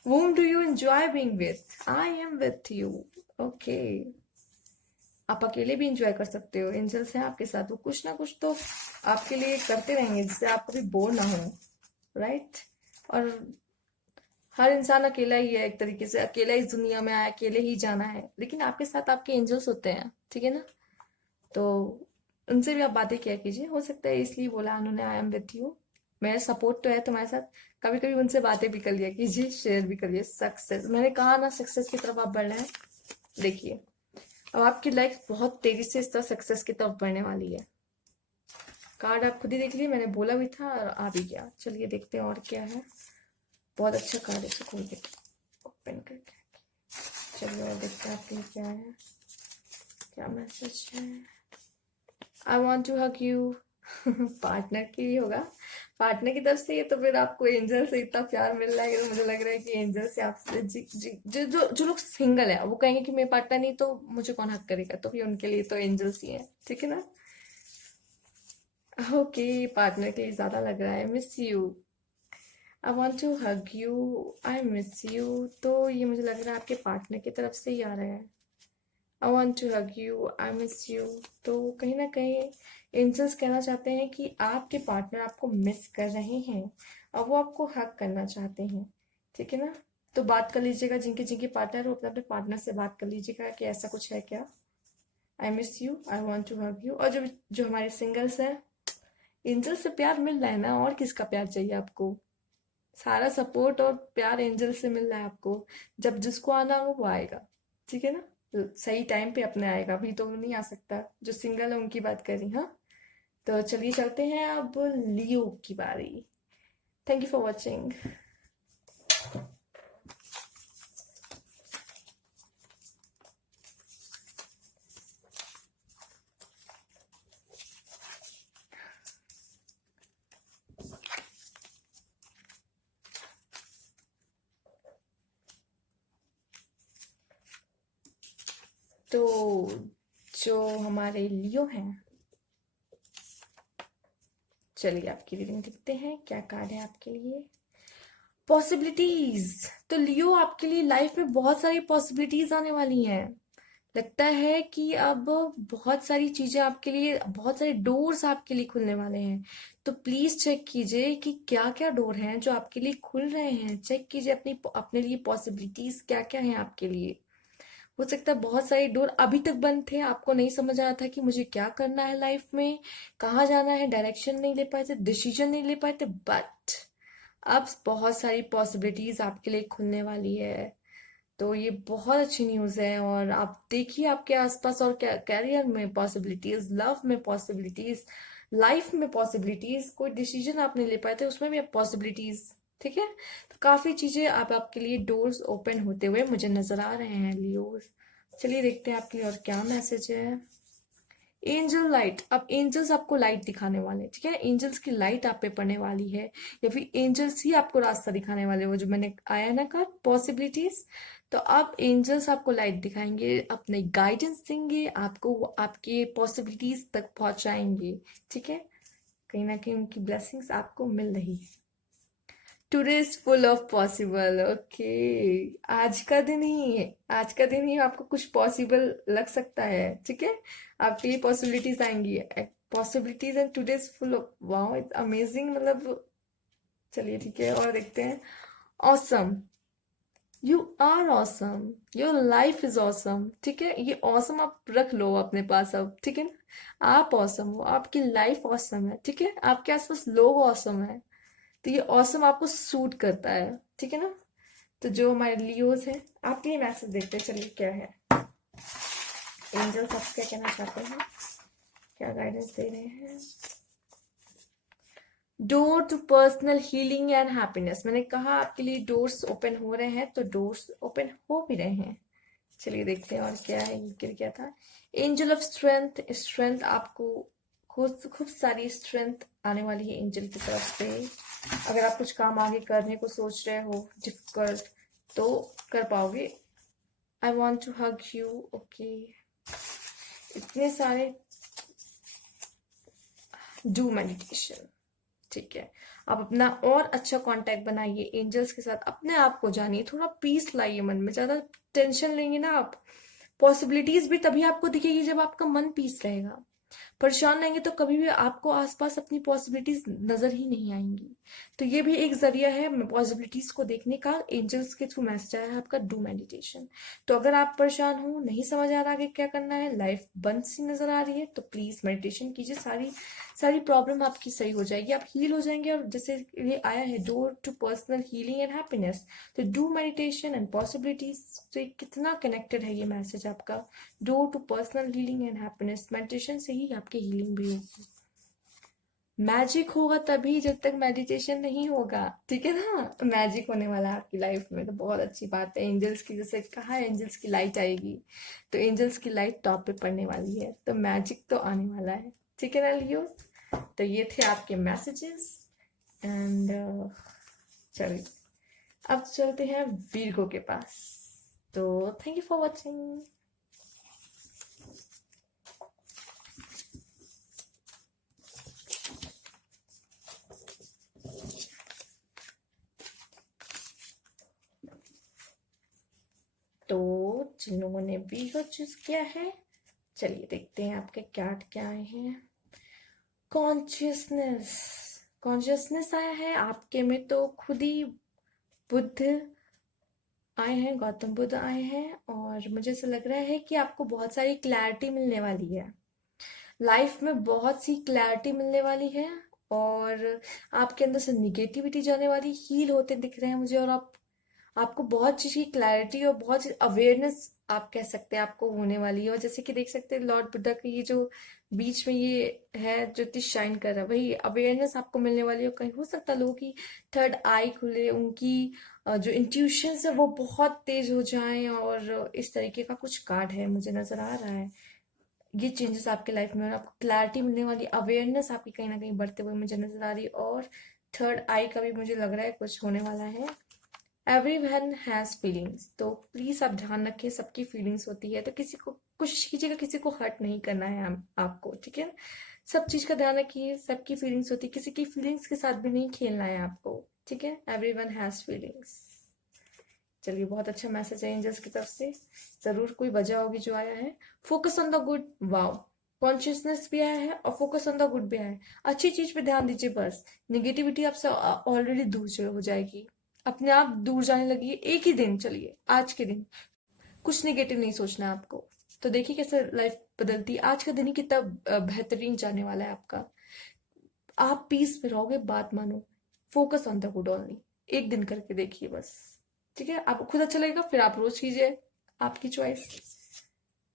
whom do you enjoy being with? I am with you। Okay, आप अकेले भी इंजॉय कर सकते हो, एंजल्स हैं आपके साथ, वो कुछ ना कुछ तो आपके लिए करते रहेंगे जिससे आप कभी बोर ना हो। राइट, और हर इंसान अकेला ही है, एक तरीके से अकेला इस दुनिया में आया, अकेले ही जाना है, लेकिन आपके साथ आपके एंजल्स होते हैं। ठीक है ना, तो उनसे भी आप बातें किया कीजिए, हो सकता है इसलिए बोला उन्होंने आई एम विथ यू, मेरा सपोर्ट तो है तुम्हारे साथ। कभी कभी उनसे बातें भी कर लिया कीजिए, शेयर भी करिए। सक्सेस, मैंने कहा ना सक्सेस की तरफ आप बढ़ रहे हैं। देखिए, अब आपकी लाइफ बहुत तेजी से इस तरह सक्सेस की तरफ बढ़ने वाली है। कार्ड आप खुद ही देख लीजिए, मैंने बोला भी था और आ भी गया। चलिए देखते हैं और क्या है। बहुत अच्छा कार्ड है, इसको खोल के ओपन करके। चलिए और देखते हैं आपके लिए क्या है, क्या मैसेज है। I want to hug you. Partner के लिए होगा, पार्टनर की तरफ से ये, तो फिर आपको एंजल से इतना प्यार मिल रहा है तो मुझे लग रहा है कि एंजल से आपसे जो लोग सिंगल है वो कहेंगे कि मेरे पार्टनर नहीं तो मुझे कौन हक करेगा, तो फिर उनके लिए तो एंजल्स ही है। ठीक है ना, ओके, पार्टनर के लिए ज्यादा लग रहा है miss you, I want to hug you, I miss you. तो ये मुझे लग रहा है आपके पार्टनर की तरफ से ही आ रहा है। I want to hug you, I miss you. तो कहीं ना कहीं एंजल्स कहना चाहते हैं कि आपके पार्टनर आपको मिस कर रहे हैं और वो आपको हग करना चाहते हैं। ठीक है ना, तो बात कर लीजिएगा, जिनके जिनके पार्टनर हो अपने अपने पार्टनर से बात कर लीजिएगा कि ऐसा कुछ है क्या। I miss you, I want to hug you. और जो जो हमारे सिंगल्स हैं, एंजल से प्यार मिल रहा है ना, और किसका प्यार चाहिए आपको। सारा सपोर्ट और प्यार एंजल से मिल रहा है आपको, जब जिसको आना हो वो आएगा। ठीक है ना, सही टाइम पे अपने आएगा, अभी तो नहीं आ सकता। जो सिंगल है उनकी बात करी। हाँ, तो चलिए चलते हैं अब लियो की बारी। Thank you for watching. तो जो हमारे लियो हैं, चलिए आपकी रीडिंग देखते हैं क्या कार्ड है आपके लिए। पॉसिबिलिटीज। तो लियो, आपके लिए लाइफ में बहुत सारी पॉसिबिलिटीज आने वाली हैं। लगता है कि अब बहुत सारी चीजें आपके लिए, बहुत सारे डोर्स आपके लिए खुलने वाले हैं। तो प्लीज चेक कीजिए कि क्या क्या डोर हैं जो आपके लिए खुल रहे हैं। चेक कीजिए अपनी अपने लिए पॉसिबिलिटीज क्या क्या हैं आपके लिए। हो सकता है बहुत सारे डोर अभी तक बंद थे, आपको नहीं समझ आ रहा था कि मुझे क्या करना है लाइफ में, कहाँ जाना है, डायरेक्शन नहीं ले पाए थे, डिसीजन नहीं ले पाए थे, बट अब बहुत सारी पॉसिबिलिटीज आपके लिए खुलने वाली है। तो ये बहुत अच्छी न्यूज़ है, और आप देखिए आपके आसपास, और क्या कैरियर में पॉसिबिलिटीज, लव में पॉसिबिलिटीज, लाइफ में पॉसिबिलिटीज, कोई डिसीजन आप नहीं ले पाए थे उसमें भी पॉसिबिलिटीज। ठीक है, तो काफी चीजें आप आपके लिए डोर्स ओपन होते हुए मुझे नजर आ रहे हैं लियो। चलिए देखते हैं आपके लिए और क्या मैसेज है। एंजल लाइट, अब एंजल्स आपको लाइट दिखाने वाले हैं। ठीक है, एंजल्स की लाइट आप पे पड़ने वाली है, या फिर एंजल्स ही आपको रास्ता दिखाने वाले, वो जो मैंने आया ना कहा पॉसिबिलिटीज। तो अब एंजल्स आपको लाइट दिखाएंगे, अपने गाइडेंस देंगे आपको, वो आपके पॉसिबिलिटीज तक पहुंचाएंगे। ठीक है, कहीं ना कहीं उनकी ब्लेसिंग्स आपको मिल रही है। Today is full of possible. Okay, आज का दिन ही है, आज का दिन ही आपको कुछ पॉसिबल लग सकता है, ठीक है। आपके लिए पॉसिबिलिटीज आएंगी, possibilities, and today is full of, wow it's amazing, मतलब चलिए ठीक है और देखते हैं। Awesome, you are awesome, your life is awesome, ठीक है। ये ऑसम आप रख लो अपने पास अब, ठीक है ना। आप ऑसम हो, आपकी लाइफ ऑसम है, ठीक है। आपके आसपास लोग ऑसम है, तो ये ऑसम आपको सूट करता है, ठीक है ना। तो जो हमारे लियोज हैं, आपके लिए मैसेज देखते हैं, चलिए क्या है। एंजल्स आप क्या कहना चाहते हैं, क्या गाइडेंस दे रहे हैं। Door to personal healing and happiness, मैंने कहा आपके लिए डोर्स ओपन हो रहे हैं, तो डोर्स ओपन हो भी रहे हैं। चलिए देखते हैं और क्या है, ये क्या था। एंजल ऑफ स्ट्रेंथ, स्ट्रेंथ आपको खूब सारी स्ट्रेंथ आने वाली है एंजल की तरफ से। अगर आप कुछ काम आगे करने को सोच रहे हो डिफिकल्ट, तो कर पाओगे। I want to hug you, okay. इतने सारे, डू मेडिटेशन, ठीक है। आप अपना और अच्छा कांटेक्ट बनाइए एंजल्स के साथ, अपने आप को जानिए, थोड़ा पीस लाइए मन में। ज्यादा टेंशन लेंगे ना आप, पॉसिबिलिटीज भी तभी आपको दिखेगी जब आपका मन पीस रहेगा। परेशान रहेंगे तो कभी भी आपको आसपास अपनी पॉसिबिलिटीज नजर ही नहीं आएंगी। तो ये भी एक जरिया है पॉसिबिलिटीज को देखने का। एंजल्स के थ्रू मैसेज आया है आपका, डू मेडिटेशन। तो अगर आप परेशान हो, नहीं समझ आ रहा आगे क्या करना है, लाइफ बंद सी नजर आ रही है, तो प्लीज मेडिटेशन कीजिए, सारी सारी प्रॉब्लम आपकी सही हो जाएगी, आप हील हो जाएंगे। और जैसे ये आया है door to personal healing and happiness, तो डू मेडिटेशन एंड पॉसिबिलिटीज से कितना कनेक्टेड है ये मैसेज आपका। Door to personal healing and happiness, meditation से ही आपकी हीलिंग भी होगी। मैजिक होगा तभी जब तक मेडिटेशन नहीं होगा, ठीक है ना। मैजिक होने वाला है आपकी लाइफ में, तो बहुत अच्छी बात है। एंजल्स की, जैसे कहा एंजल्स की लाइट आएगी, तो एंजल्स की लाइट टॉप पे पड़ने वाली है, तो मैजिक तो आने वाला है, ठीक है ना लियो। तो ये थे आपके मैसेजेस, एंड चलिए अब चलते हैं वीरगो के पास। तो थैंक यू फॉर वॉचिंग। तो जिन लोगों ने वीगो चूज किया है, चलिए देखते हैं आपके कार्ड क्या आए हैं। कॉन्शियसनेस, कॉन्शियसनेस आया है आपके में, तो खुद ही बुद्ध आए हैं, गौतम बुद्ध आए हैं, और मुझे ऐसा लग रहा है कि आपको बहुत सारी क्लैरिटी मिलने वाली है, लाइफ में बहुत सी क्लैरिटी मिलने वाली है, और आपके अंदर से निगेटिविटी जाने वाली, हील होते दिख रहे हैं मुझे। और आपको बहुत चीज की क्लैरिटी और बहुत चीज अवेयरनेस आप कह सकते हैं आपको होने वाली है। और जैसे कि देख सकते हैं लॉर्ड बुद्धा का ये जो बीच में ये है जो इतनी शाइन कर रहा है, वही अवेयरनेस आपको मिलने वाली है। और कहीं हो सकता है लोगों की थर्ड आई खुले, उनकी जो इंट्यूशंस है वो बहुत तेज हो जाएं, और इस तरीके का कुछ कार्ड है मुझे नजर आ रहा है। ये चेंजेस आपके लाइफ में, और आपको क्लैरिटी मिलने वाली, अवेयरनेस आपकी कहीं ना कहीं बढ़ते हुए मुझे नजर आ रही है। और थर्ड आई का भी मुझे लग रहा है कुछ होने वाला है। एवरीवन हैज फीलिंग्स, तो प्लीज आप ध्यान रखें, सबकी फीलिंग्स होती है, तो किसी को कोशिश कीजिएगा किसी को हर्ट नहीं करना है आपको, ठीक है। सब चीज का ध्यान रखिए, सबकी फीलिंग्स होती है, किसी की फीलिंग्स के साथ भी नहीं खेलना है आपको, ठीक है। Everyone has feelings. चलिए बहुत अच्छा मैसेज है एंजल्स की तरफ से, जरूर कोई वजह होगी जो आया है। Focus on the good, wow, consciousness भी आया है और फोकस ऑन द गुड भी आया है। अच्छी चीज पे ध्यान दीजिए, बस निगेटिविटी आपसे ऑलरेडी दूर हो जाएगी, अपने आप दूर जाने लगी है। एक ही दिन, चलिए आज के दिन कुछ निगेटिव नहीं सोचना है आपको, तो देखिए कैसे लाइफ बदलती है। आज का दिन ही कितना बेहतरीन जाने वाला है आपका, आप पीस में रहोगे, बात मानो। Focus on the good only, एक दिन करके देखिए बस, ठीक है। आपको खुद अच्छा लगेगा, फिर आप रोज कीजिए, आपकी चॉइस।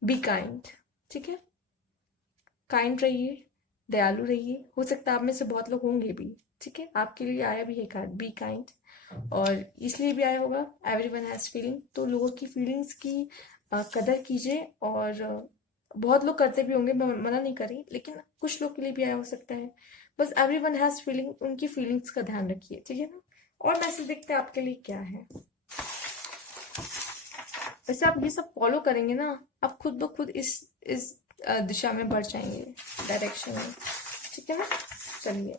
बी काइंड, ठीक है, काइंड रहिए, दयालु रहिए। हो सकता है आप में से बहुत लोग होंगे भी, ठीक है, आपके लिए आया भी है कार्ड बी काइंड, और इसलिए भी आया होगा एवरीवन हैज फीलिंग, तो लोगों की फीलिंग्स की कदर कीजिए। और बहुत लोग करते भी होंगे, मैं मना नहीं करी, लेकिन कुछ लोग के लिए भी आया हो सकता है। बस एवरीवन हैज फीलिंग, उनकी फीलिंग्स का ध्यान रखिए, ठीक है ना। और मैसेज देखते हैं आपके लिए क्या है। वैसे आप ये सब फॉलो करेंगे ना, आप खुद ब खुद इस दिशा में बढ़ जाएंगे, डायरेक्शन में, ठीक है ना। चलिए,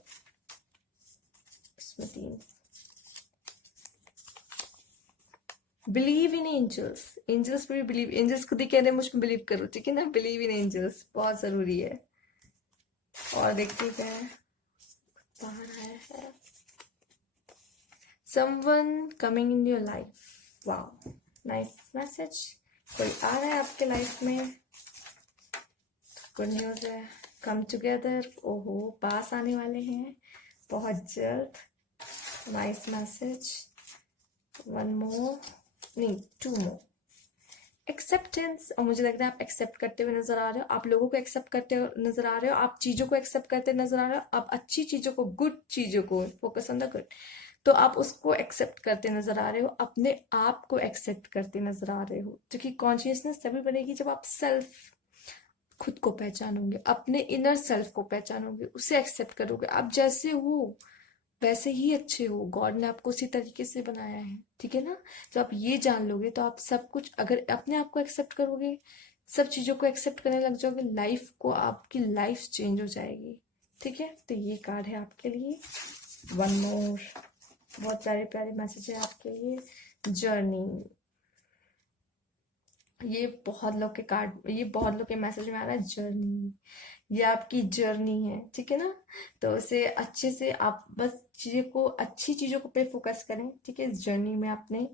इसमें 3। बिलीव इन एंजल्स, एंजल्स पे भी बिलीव, एंजल्स खुद ही कह रहे हैं मुझ में बिलीव करो, ठीक है ना। बिलीव इन एंजल्स बहुत जरूरी है। और देखिए क्या है, बाहर आया है, someone coming in your life. Wow, nice message. कोई आ रहा है आपके लाइफ में, गुड न्यूज है। कम टुगेदर, ओहो, पास आने वाले हैं बहुत जल्द। Nice message. 1 मोर, नहीं 2 मोर। एक्सेप्टेंस, और मुझे लग रहा है आप एक्सेप्ट करते हुए नजर आ रहे हो, आप लोगों को एक्सेप्ट करते हुए नजर आ रहे हो, आप चीजों को एक्सेप्ट करते नजर आ रहे हो, आप अच्छी चीजों को, गुड चीजों को, फोकस ऑन द गुड, तो आप उसको एक्सेप्ट करते नजर आ रहे हो, अपने आप को एक्सेप्ट करते नजर आ रहे हो। क्योंकि कॉन्शियसनेस तभी बनेगी जब आप सेल्फ, खुद को पहचानोगे, अपने इनर सेल्फ को पहचानोगे, उसे एक्सेप्ट करोगे। आप जैसे हो वैसे ही अच्छे हो, गॉड ने आपको उसी तरीके से बनाया है, ठीक है ना। जब आप ये जान लोगे तो आप सब कुछ, अगर अपने आप को एक्सेप्ट करोगे, सब चीजों को एक्सेप्ट करने लग जाओगे, लाइफ को, आपकी लाइफ चेंज हो जाएगी, ठीक है। तो ये कार्ड है आपके लिए। 1 मोर, बहुत प्यारे प्यारे मैसेज है आपके लिए। जर्नी, ये बहुत लोग के कार्ड, ये बहुत लोग के मैसेज में आ रहा है जर्नी। ये आपकी जर्नी है, ठीक है ना। तो उसे अच्छे से आप बस चीजों को, अच्छी चीजों को पे फोकस करें, ठीक है। इस जर्नी में आपने,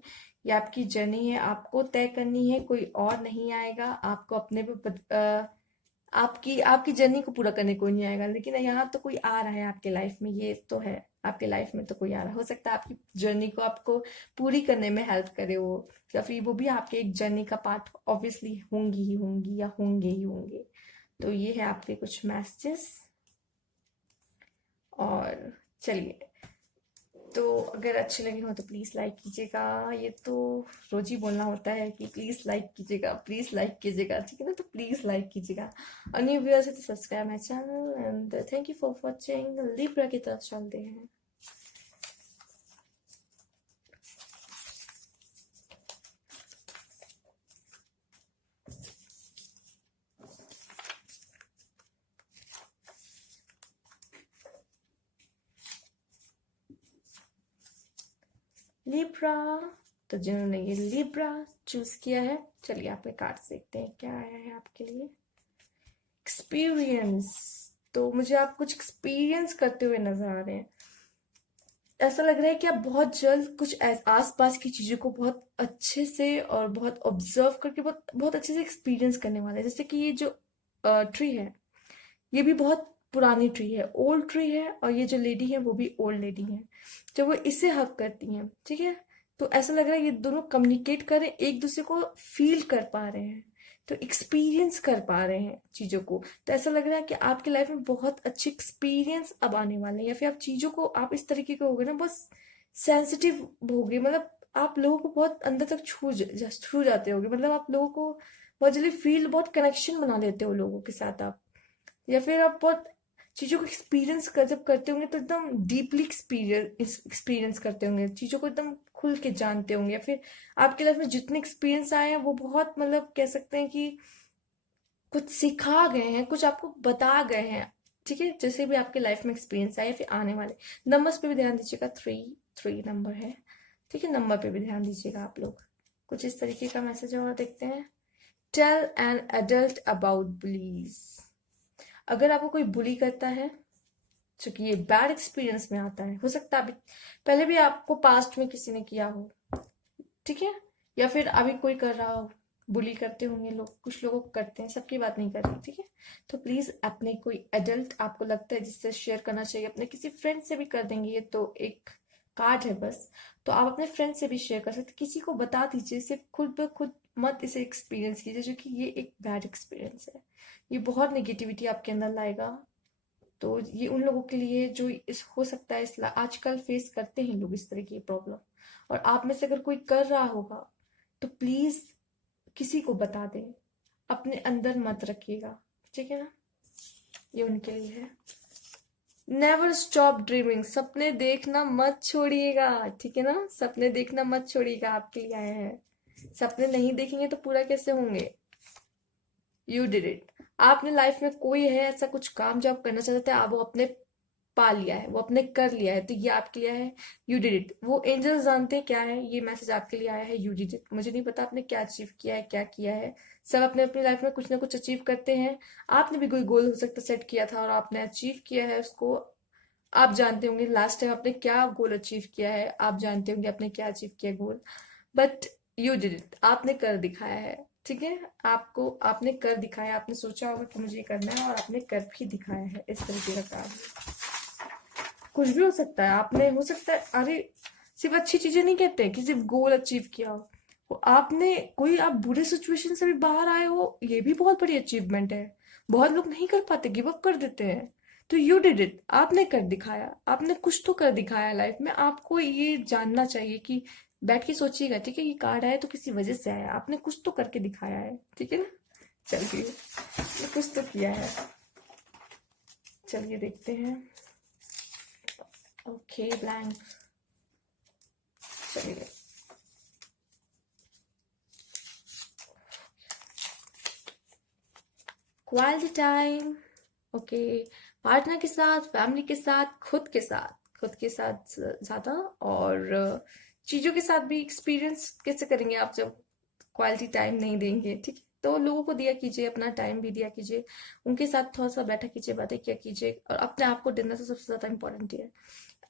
ये आपकी जर्नी है, आपको तय करनी है, कोई और नहीं आएगा आपको अपने पे आपकी आपकी जर्नी को पूरा करने कोई नहीं आएगा। लेकिन यहाँ तो कोई आ रहा है आपके लाइफ में, ये तो है, आपके लाइफ में तो कोई आ रहा है। हो सकता है आपकी जर्नी को, आपको पूरी करने में हेल्प करे वो, या फिर वो भी आपके एक जर्नी का पार्ट ऑब्वियसली होंगी ही होंगी, या होंगे ही होंगे। तो ये है आपके कुछ मैसेजेस। और चलिए, तो अगर अच्छे लगे हो तो प्लीज़ लाइक कीजिएगा। ये तो रोज ही बोलना होता है कि प्लीज़ लाइक कीजिएगा, प्लीज़ लाइक कीजिएगा, ठीक है ना। तो प्लीज़ लाइक कीजिएगा, और न्यू व्यूअर्स है तो subscribe my channel. And thank you for watching. Libra की तरफ चलते हैं। लिब्रा, तो जिन्होंने ये लिब्रा चूज किया है, चलिए आपके कार्ड देखते हैं क्या आया है आपके लिए। एक्सपीरियंस, तो मुझे आप कुछ एक्सपीरियंस करते हुए नजर आ रहे हैं। ऐसा लग रहा है कि आप बहुत जल्द कुछ आसपास की चीजों को बहुत अच्छे से और बहुत ऑब्जर्व करके बहुत बहुत अच्छे से एक्सपीरियंस करने वाले हैं। जैसे कि ये जो ट्री है, ये भी बहुत पुरानी ट्री है, ओल्ड ट्री है, और ये जो लेडी है वो भी ओल्ड लेडी है। जब वो इसे हक करती हैं, ठीक है, तो ऐसा लग रहा है ये दोनों कम्युनिकेट कर रहे हैं, एक दूसरे को फील कर पा रहे हैं, तो एक्सपीरियंस कर पा रहे हैं चीजों को। तो ऐसा लग रहा है कि आपकी लाइफ में बहुत अच्छे एक्सपीरियंस अब आने वाले हैं, या फिर आप चीजों को, आप इस तरीके के हो गए ना, बहुत सेंसिटिव हो गए, मतलब आप लोगों को बहुत अंदर तक छू जाते होगे, मतलब आप लोगों को बहुत जल्दी फील, बहुत कनेक्शन बना लेते हो लोगों के साथ आप। या फिर आप बहुत चीज़ों को एक्सपीरियंस कर, जब करते होंगे तो एकदम डीपली एक्सपीरियंस करते होंगे, चीज़ों को एकदम खुल के जानते होंगे। या फिर आपके लाइफ में जितने एक्सपीरियंस आए हैं वो बहुत, मतलब कह सकते हैं कि कुछ सिखा गए हैं, कुछ आपको बता गए हैं, ठीक है। जैसे भी आपके लाइफ में एक्सपीरियंस आए, या फिर आने वाले। नंबर्स पे भी ध्यान दीजिएगा, 3 नंबर है, ठीक है। नंबर पे भी ध्यान दीजिएगा आप लोग। कुछ इस तरीके का मैसेज और देखते हैं। Tell an adult about bullies, अगर आपको कोई बुली करता है, चूंकि ये बैड एक्सपीरियंस में आता है, हो सकता है अभी पहले भी आपको पास्ट में किसी ने किया हो, ठीक है, या फिर अभी कोई कर रहा हो, बुली करते होंगे लोग, कुछ लोगों को करते हैं, सबकी बात नहीं कर रही, ठीक है। तो प्लीज अपने कोई एडल्ट आपको लगता है जिससे शेयर करना चाहिए, अपने किसी फ्रेंड से भी कर देंगे, ये तो एक कार्ड है बस, तो आप अपने फ्रेंड से भी शेयर कर सकते, किसी को बता दीजिए, सिर्फ खुद ब खुद मत इसे एक्सपीरियंस कीजिए, जो कि ये एक बैड एक्सपीरियंस है, ये बहुत नेगेटिविटी आपके अंदर लाएगा। तो ये उन लोगों के लिए जो इस, हो सकता है इस आजकल फेस करते हैं लोग इस तरह की प्रॉब्लम, और आप में से अगर कोई कर रहा होगा तो प्लीज किसी को बता दें, अपने अंदर मत रखिएगा, ठीक है ना। ये उनके लिए है। नेवर स्टॉप ड्रीमिंग, सपने देखना मत छोड़िएगा, ठीक है ना, सपने देखना मत छोड़िएगा, आपके लिए आया है। सपने नहीं देखेंगे तो पूरा कैसे होंगे। यू डिड इट, आपने लाइफ में कोई है ऐसा कुछ काम जो आप करना चाहते थे, आप वो अपने पा लिया है, वो आपने कर लिया है, तो ये आपके लिए है यू डिड इट। वो एंजल्स जानते हैं क्या है, ये मैसेज आपके लिए आया है यू डिड इट। मुझे नहीं पता आपने क्या अचीव किया है, क्या किया है। सब अपने अपनी लाइफ में कुछ ना कुछ अचीव करते हैं। आपने भी कोई गोल हो सकता सेट किया था और आपने अचीव किया है उसको। आप जानते होंगे लास्ट टाइम आपने क्या गोल अचीव किया है, आप जानते होंगे आपने क्या अचीव किया गोल। बट यू डिड इट, आपने कर दिखाया है। ठीक है, आपको आपने कर दिखाया, आपने सोचा होगा कि मुझे ये करना है और आपने कर भी दिखाया है। इस तरीके का काम कुछ भी हो सकता है, आपने हो सकता है, अरे सिर्फ अच्छी चीजें नहीं कहते कि सिर्फ गोल अचीव किया हो। आपने कोई आप बुरे सिचुएशन से भी बाहर आए हो, ये भी बहुत बड़ी अचीवमेंट है। बहुत लोग नहीं कर पाते, गिव अप कर देते हैं। तो यू डिड इट, आपने कर दिखाया, आपने कुछ तो कर दिखाया लाइफ में। आपको ये जानना चाहिए कि बैठ के सोचिएगा, ठीक है, ये कार्ड आया तो किसी वजह से आया, आपने कुछ तो करके दिखाया है, ठीक है ना। चलिए, ये कुछ तो किया है। चलिए देखते हैं। Okay, blank. चलिए, क्वालिटी टाइम। ओके, पार्टनर के साथ, फैमिली के साथ, खुद के साथ ज्यादा, और चीजों के साथ भी एक्सपीरियंस कैसे करेंगे आप जब क्वालिटी टाइम नहीं देंगे, ठीक है। तो लोगों को दिया कीजिए, अपना टाइम भी दिया कीजिए, उनके साथ थोड़ा सा बैठा कीजिए, बातें किया कीजिए, और अपने आप को देना तो सबसे ज्यादा इंपॉर्टेंट है।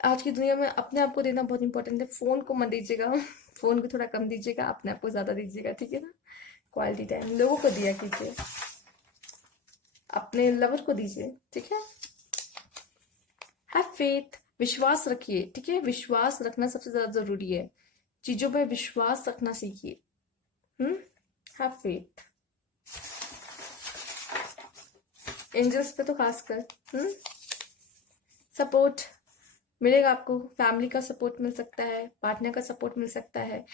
आज की दुनिया में अपने आप को देना बहुत इंपॉर्टेंट है। फोन को मत दीजिएगा फोन को थोड़ा कम दीजिएगा, अपने आप को ज्यादा दीजिएगा, ठीक है ना। क्वालिटी टाइम लोगों को दिया कीजिए, अपने लवर को दीजिए, ठीक है। हैव फेथ, विश्वास रखिए, ठीक है। विश्वास रखना सबसे ज्यादा जरूरी है। चीजों पे विश्वास रखना सीखिए। हैव फेथ, एंजल्स पे तो खासकर। सपोर्ट मिलेगा आपको, फैमिली का सपोर्ट मिल सकता है, पार्टनर का सपोर्ट मिल सकता है,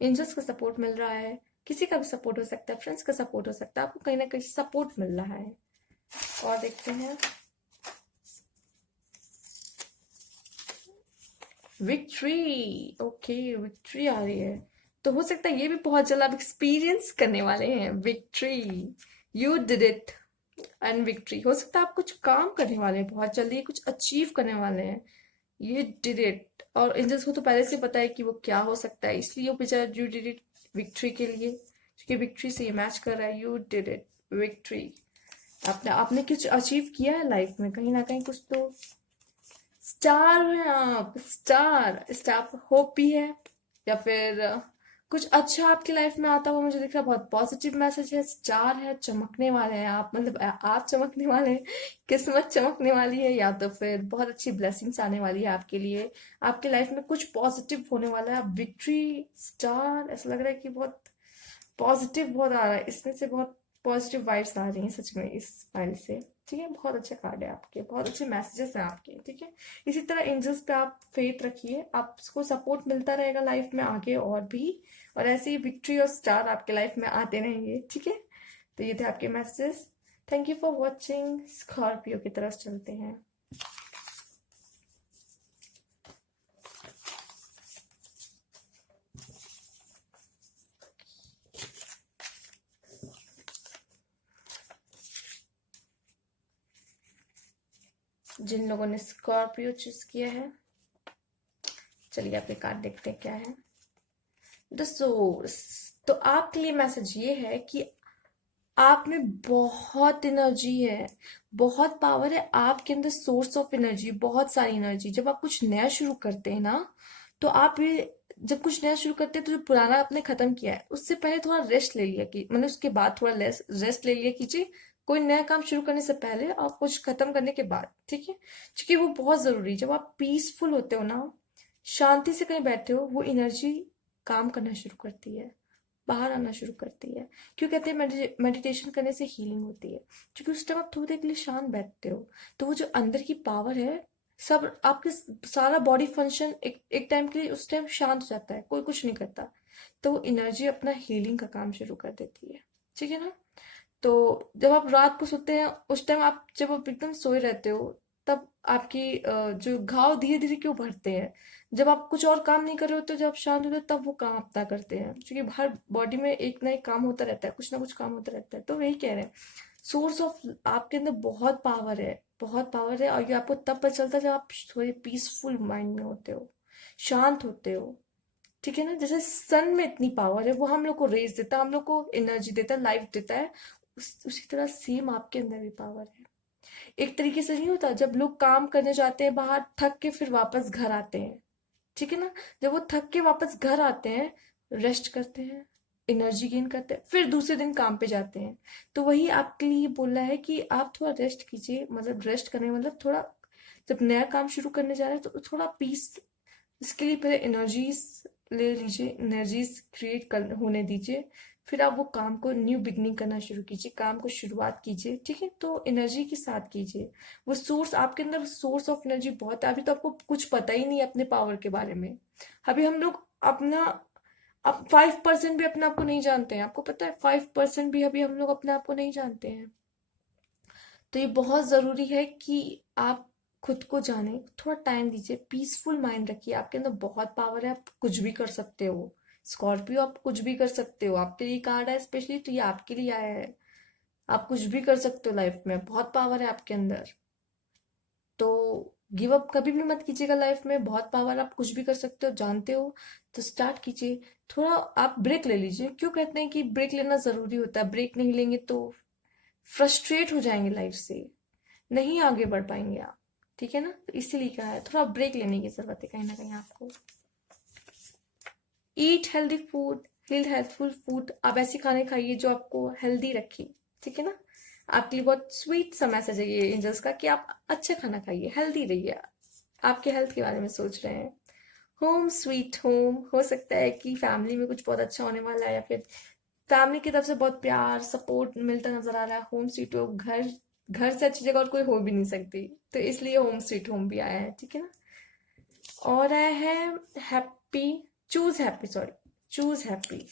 एंजल्स का सपोर्ट मिल रहा है, किसी का भी सपोर्ट हो सकता है, फ्रेंड्स का सपोर्ट हो सकता है, आपको कहीं ना कहीं सपोर्ट मिल रहा है। और देखते हैं, विक्ट्री। ओके, विक्ट्री आ रही है, तो हो सकता है ये भी बहुत जल्द आप एक्सपीरियंस करने वाले हैं victory. You did it and victory. हो सकता है आप कुछ काम करने वाले हैं बहुत जल्दी, कुछ अचीव करने वाले हैं। यू डिड इट, और एंजल्स को तो पहले से पता है कि वो क्या हो सकता है, इसलिए वो बेचारा यू डिड इट विक्ट्री के लिए, क्योंकि विक्ट्री से ये मैच कर रहा है। You did it, victory. आपने आपने कुछ अचीव किया है लाइफ में, कहीं ना कहीं कुछ तो। स्टार है आप, स्टार स्टार होप भी है, या फिर कुछ अच्छा आपकी लाइफ में आता हुआ मुझे दिख रहा है। बहुत पॉजिटिव मैसेज है, स्टार है, चमकने वाले हैं आप, मतलब आप चमकने वाले हैं, किस्मत चमकने वाली है, या तो फिर बहुत अच्छी ब्लेसिंग्स आने वाली है आपके लिए। आपके लाइफ में कुछ पॉजिटिव होने वाला है। आप विक्ट्री, स्टार, ऐसा लग रहा है कि बहुत पॉजिटिव बहुत आ रहा है इसमें से, बहुत पॉजिटिव वाइब्स आ रही हैं सच में इस फाइल से, ठीक है। बहुत अच्छा कार्ड है आपके, बहुत अच्छे मैसेजेस हैं आपके, ठीक है। इसी तरह एंजल्स पे आप फेथ रखिए, आपको सपोर्ट मिलता रहेगा लाइफ में आगे और भी, और ऐसे ही विक्ट्री और स्टार आपके लाइफ में आते रहेंगे, ठीक है। तो ये थे आपके messages. Thank you for watching. Scorpio की तरफ चलते हैं। जिन लोगों ने स्कॉर्पियो चूज किया है, चलिए आपके कार्ड देखते हैं क्या है। The source. तो आपके लिए मैसेज ये है कि आप में बहुत एनर्जी है, बहुत पावर है आपके अंदर, सोर्स ऑफ एनर्जी, बहुत सारी एनर्जी। जब आप कुछ नया शुरू करते हैं ना, तो आप ये जब कुछ नया शुरू करते हैं तो जो पुराना आपने खत्म किया है उससे पहले थोड़ा रेस्ट ले लिया कि मैंने उसके बाद थोड़ा रेस्ट ले लिया कीजिए, कोई नया काम शुरू करने से पहले और कुछ खत्म करने के बाद, ठीक है। क्योंकि वो बहुत जरूरी है। जब आप पीसफुल होते हो ना, शांति से कहीं बैठे हो, वो एनर्जी काम करना शुरू करती है, बाहर आना शुरू करती है। क्यों कहते हैं मेडिटेशन करने से हीलिंग होती है, क्योंकि उस टाइम आप थोड़ी देर के लिए शांत बैठते हो, तो वो जो अंदर की पावर है, सब आपके सारा बॉडी फंक्शन एक टाइम के लिए उस टाइम शांत हो जाता है, कोई कुछ नहीं करता, तो वो एनर्जी अपना हीलिंग का काम शुरू कर देती है, ठीक है ना। तो जब आप रात को सोते हैं उस टाइम, आप जब आप एकदम सोए रहते हो, तब आपकी जो घाव धीरे धीरे क्यों भरते हैं, जब आप कुछ और काम नहीं कर रहे होते, जब आप शांत होते हो तब वो काम अपना करते हैं, क्योंकि हर बॉडी में एक ना एक काम होता रहता है, कुछ ना कुछ काम होता रहता है। तो वही कह रहे हैं, सोर्स ऑफ आपके अंदर बहुत पावर है, बहुत पावर है, और ये आपको तब पता चलता है जब आप थोड़े पीसफुल माइंड में होते हो, शांत होते हो। ठीक है ना? जैसे सन में इतनी पावर है, वो हम लोग को रेज देता है, हम लोग को एनर्जी देता है, लाइफ देता है। उसी तरह सेम आपके अंदर भी पावर है। एक तरीके से नहीं होता जब लोग काम करने जाते हैं बाहर, थक के फिर वापस घर आते हैं, ठीक है ना? जब वो थक के वापस घर आते हैं, रेस्ट करते हैं, एनर्जी गेन करते हैं, फिर दूसरे दिन काम पे जाते हैं। तो वही आपके लिए बोल रहा है कि आप थोड़ा रेस्ट कीजिए, मतलब रेस्ट करने मतलब थोड़ा, जब नया काम शुरू करने जा रहे हैं तो थोड़ा पीस, इसके लिए पहले एनर्जीज ले लीजिए, एनर्जीज क्रिएट कर होने दीजिए, फिर आप वो काम को न्यू बिगनिंग करना शुरू कीजिए, काम को शुरुआत कीजिए। ठीक है? तो एनर्जी के साथ कीजिए। वो सोर्स आपके अंदर, सोर्स ऑफ एनर्जी बहुत है। अभी तो आपको कुछ पता ही नहीं है अपने पावर के बारे में। अभी हम लोग अपना, अब 5% भी अपने आप को नहीं जानते हैं। आपको पता है 5% भी अभी हम लोग अपने आप को नहीं जानते हैं। तो ये बहुत जरूरी है कि आप खुद को जाने, थोड़ा टाइम दीजिए, पीसफुल माइंड रखिए। आपके अंदर बहुत पावर है, आप कुछ भी कर सकते हो। स्कॉर्पियो, आप कुछ भी कर सकते हो। आपके लिए कार्ड है स्पेशली, तो ये आपके लिए आया है। आप कुछ भी कर सकते हो लाइफ में, बहुत पावर है आपके अंदर। तो गिव अप कभी भी मत कीजिएगा लाइफ में, बहुत पावर, आप कुछ भी कर सकते हो, जानते हो। तो स्टार्ट कीजिए। थोड़ा आप ब्रेक ले लीजिए। क्यों कहते हैं कि ब्रेक लेना जरूरी होता है? ब्रेक नहीं लेंगे तो फ्रस्ट्रेट हो जाएंगे लाइफ से, नहीं आगे बढ़ पाएंगे आप। ठीक है ना? तो इसीलिए कहा है थोड़ा ब्रेक लेने की जरूरत है कहीं ना कहीं आपको। Eat healthy food, heal healthful food. आप ऐसे खाने खाइए जो आपको हेल्दी रखे। ठीक है ना? आपके लिए बहुत स्वीट सा मैसेज है ये एंजल्स का कि आप अच्छा खाना खाइए, हेल्दी रहिए। आपके हेल्थ के बारे में सोच रहे हैं। होम स्वीट होम, हो सकता है कि फैमिली में कुछ बहुत अच्छा होने वाला है, या फिर फैमिली की तरफ से बहुत प्यार सपोर्ट मिलता नजर आ रहा है। होम स्वीट होम, घर, घर से अच्छी जगह और कोई हो भी नहीं सकती, तो इसलिए होम स्वीट होम भी आया है। ठीक है ना? और आया है happy, choose happy, sorry, choose happy.